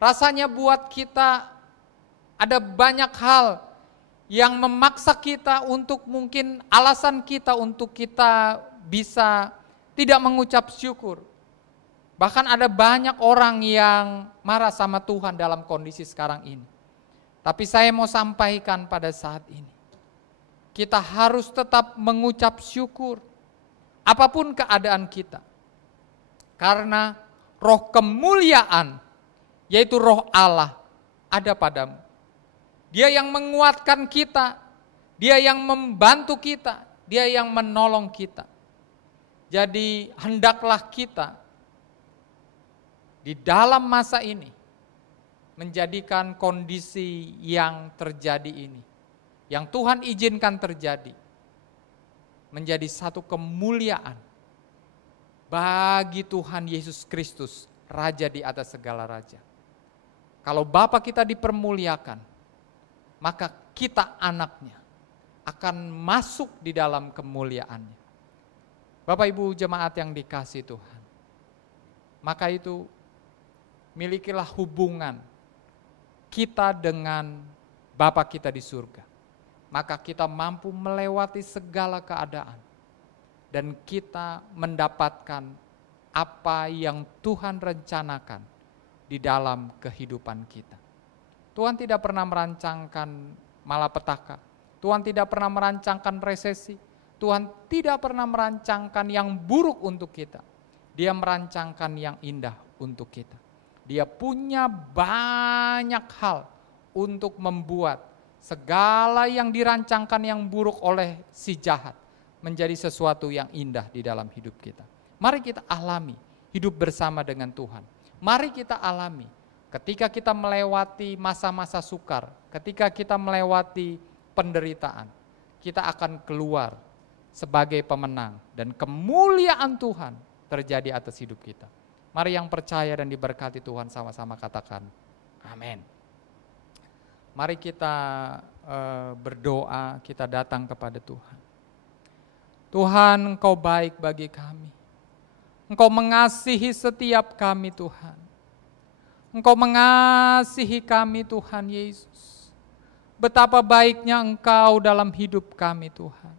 Rasanya buat kita ada banyak hal yang memaksa kita untuk mungkin alasan kita untuk kita bisa tidak mengucap syukur. Bahkan ada banyak orang yang marah sama Tuhan dalam kondisi sekarang ini. Tapi saya mau sampaikan pada saat ini, kita harus tetap mengucap syukur apapun keadaan kita. Karena roh kemuliaan, yaitu roh Allah, ada padamu. Dia yang menguatkan kita, dia yang membantu kita, dia yang menolong kita. Jadi hendaklah kita di dalam masa ini menjadikan kondisi yang terjadi ini, yang Tuhan izinkan terjadi, menjadi satu kemuliaan bagi Tuhan Yesus Kristus, Raja di atas segala raja. Kalau Bapa kita dipermuliakan, maka kita anaknya akan masuk di dalam kemuliaannya. Bapak Ibu jemaat yang dikasihi Tuhan, maka itu milikilah hubungan kita dengan Bapa kita di surga. Maka kita mampu melewati segala keadaan dan kita mendapatkan apa yang Tuhan rencanakan di dalam kehidupan kita. Tuhan tidak pernah merancangkan malapetaka. Tuhan tidak pernah merancangkan resesi. Tuhan tidak pernah merancangkan yang buruk untuk kita. Dia merancangkan yang indah untuk kita. Dia punya banyak hal untuk membuat segala yang dirancangkan yang buruk oleh si jahat menjadi sesuatu yang indah di dalam hidup kita. Mari kita alami hidup bersama dengan Tuhan. Mari kita alami ketika kita melewati masa-masa sukar, ketika kita melewati penderitaan, kita akan keluar sebagai pemenang dan kemuliaan Tuhan terjadi atas hidup kita. Mari yang percaya dan diberkati Tuhan sama-sama katakan amin. Mari kita berdoa, kita datang kepada Tuhan. Tuhan, Engkau baik bagi kami. Engkau mengasihi setiap kami Tuhan. Engkau mengasihi kami Tuhan Yesus. Betapa baiknya Engkau dalam hidup kami Tuhan.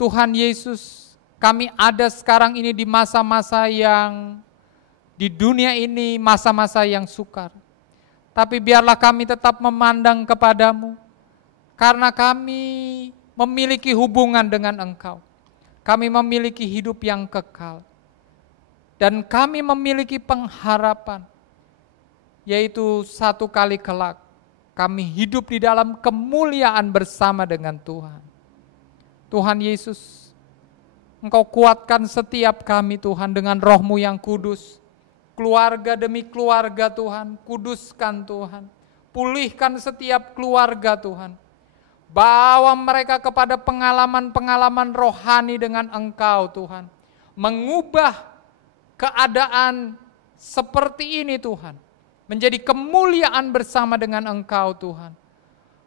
Tuhan Yesus, kami ada sekarang ini di masa-masa yang di dunia ini masa-masa yang sukar. tapi biarlah kami tetap memandang kepadamu, karena kami memiliki hubungan dengan Engkau. Kami memiliki hidup yang kekal, dan kami memiliki pengharapan, yaitu satu kali kelak kami hidup di dalam kemuliaan bersama dengan Tuhan. Tuhan Yesus, Engkau kuatkan setiap kami Tuhan dengan Roh-Mu yang kudus. Keluarga demi keluarga Tuhan, kuduskan Tuhan. Pulihkan setiap keluarga Tuhan. Bawa mereka kepada pengalaman-pengalaman rohani dengan Engkau Tuhan. Mengubah keadaan seperti ini Tuhan, menjadi kemuliaan bersama dengan Engkau Tuhan.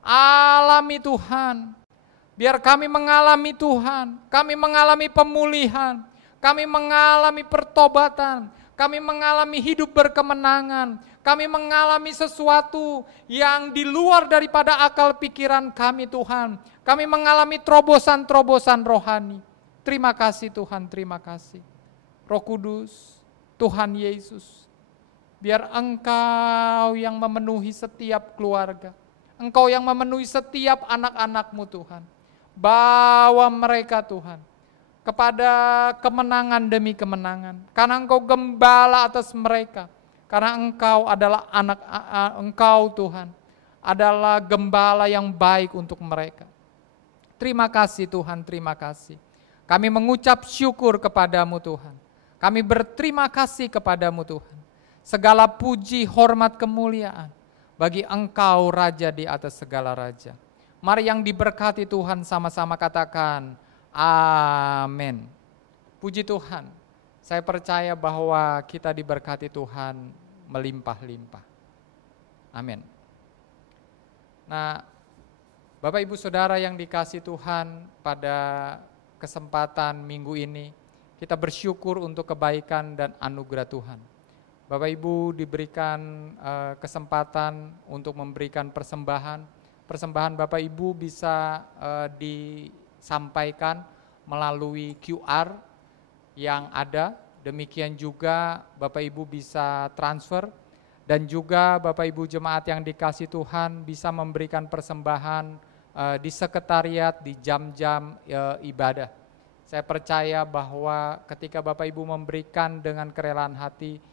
Alami Tuhan, biar kami mengalami Tuhan, kami mengalami pemulihan, kami mengalami pertobatan, kami mengalami hidup berkemenangan, kami mengalami sesuatu yang di luar daripada akal pikiran kami Tuhan. Kami mengalami terobosan-terobosan rohani. Terima kasih Tuhan, terima kasih. Roh Kudus, Tuhan Yesus, biar Engkau yang memenuhi setiap keluarga, Engkau yang memenuhi setiap anak-anak-Mu Tuhan. Bawa mereka Tuhan kepada kemenangan demi kemenangan, karena Engkau gembala atas mereka, karena Engkau adalah Engkau Tuhan, adalah gembala yang baik untuk mereka. Terima kasih Tuhan, terima kasih. Kami mengucap syukur kepadamu Tuhan, kami berterima kasih kepadamu Tuhan. Segala puji, hormat, kemuliaan bagi Engkau Raja di atas segala raja. Mari yang diberkati Tuhan sama-sama katakan amin. Puji Tuhan, saya percaya bahwa kita diberkati Tuhan melimpah-limpah. Amin. Nah, Bapak Ibu Saudara yang dikasih Tuhan, pada kesempatan minggu ini kita bersyukur untuk kebaikan dan anugerah Tuhan. Bapak Ibu diberikan kesempatan untuk memberikan persembahan. Persembahan Bapak Ibu bisa disampaikan melalui QR yang ada. Demikian juga Bapak Ibu bisa transfer, dan juga Bapak Ibu jemaat yang dikasih Tuhan bisa memberikan persembahan di sekretariat di jam-jam ibadah. Saya percaya bahwa ketika Bapak Ibu memberikan dengan kerelaan hati,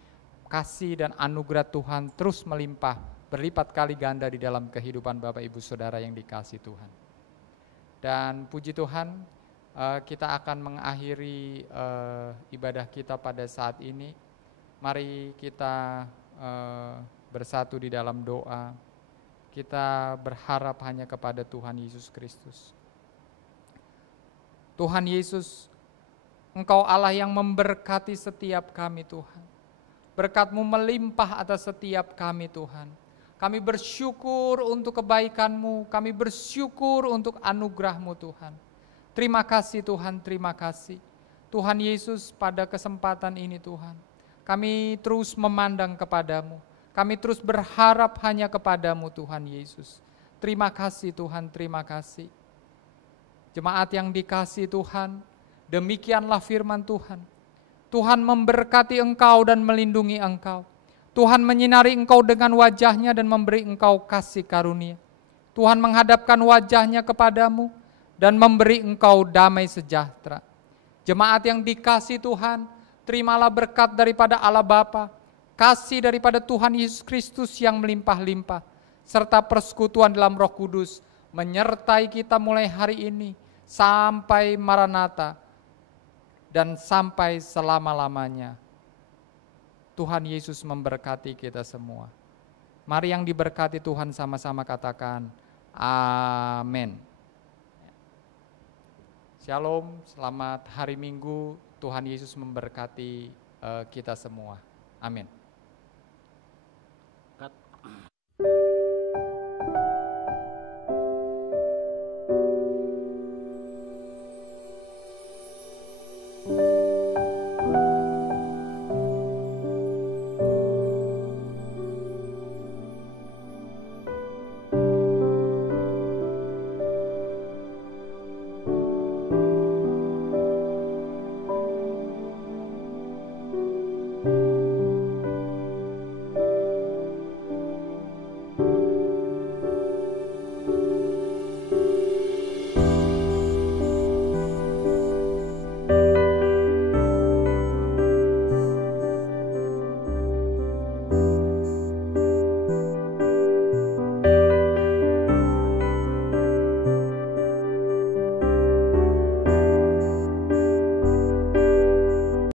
kasih dan anugerah Tuhan terus melimpah, berlipat kali ganda di dalam kehidupan Bapak Ibu Saudara yang dikasih Tuhan. Dan puji Tuhan, kita akan mengakhiri ibadah kita pada saat ini. Mari kita bersatu di dalam doa. Kita berharap hanya kepada Tuhan Yesus Kristus. Tuhan Yesus, Engkau Allah yang memberkati setiap kami Tuhan. Berkat-Mu melimpah atas setiap kami Tuhan. Kami bersyukur untuk kebaikan-Mu, kami bersyukur untuk anugerah-Mu Tuhan. Terima kasih Tuhan, terima kasih. Tuhan Yesus, pada kesempatan ini Tuhan, kami terus memandang kepadamu. Kami terus berharap hanya kepadamu Tuhan Yesus. Terima kasih Tuhan, terima kasih. Jemaat yang dikasih Tuhan, demikianlah firman Tuhan. Tuhan memberkati engkau dan melindungi engkau. Tuhan menyinari engkau dengan wajah-Nya dan memberi engkau kasih karunia. Tuhan menghadapkan wajah-Nya kepadamu dan memberi engkau damai sejahtera. Jemaat yang dikasih Tuhan, terimalah berkat daripada Allah Bapa, kasih daripada Tuhan Yesus Kristus yang melimpah-limpah, serta persekutuan dalam Roh Kudus menyertai kita mulai hari ini sampai Maranatha dan sampai selama-lamanya. Tuhan Yesus memberkati kita semua. Mari yang diberkati Tuhan sama-sama katakan amin. Shalom, selamat hari Minggu. Tuhan Yesus memberkati kita semua. Amin.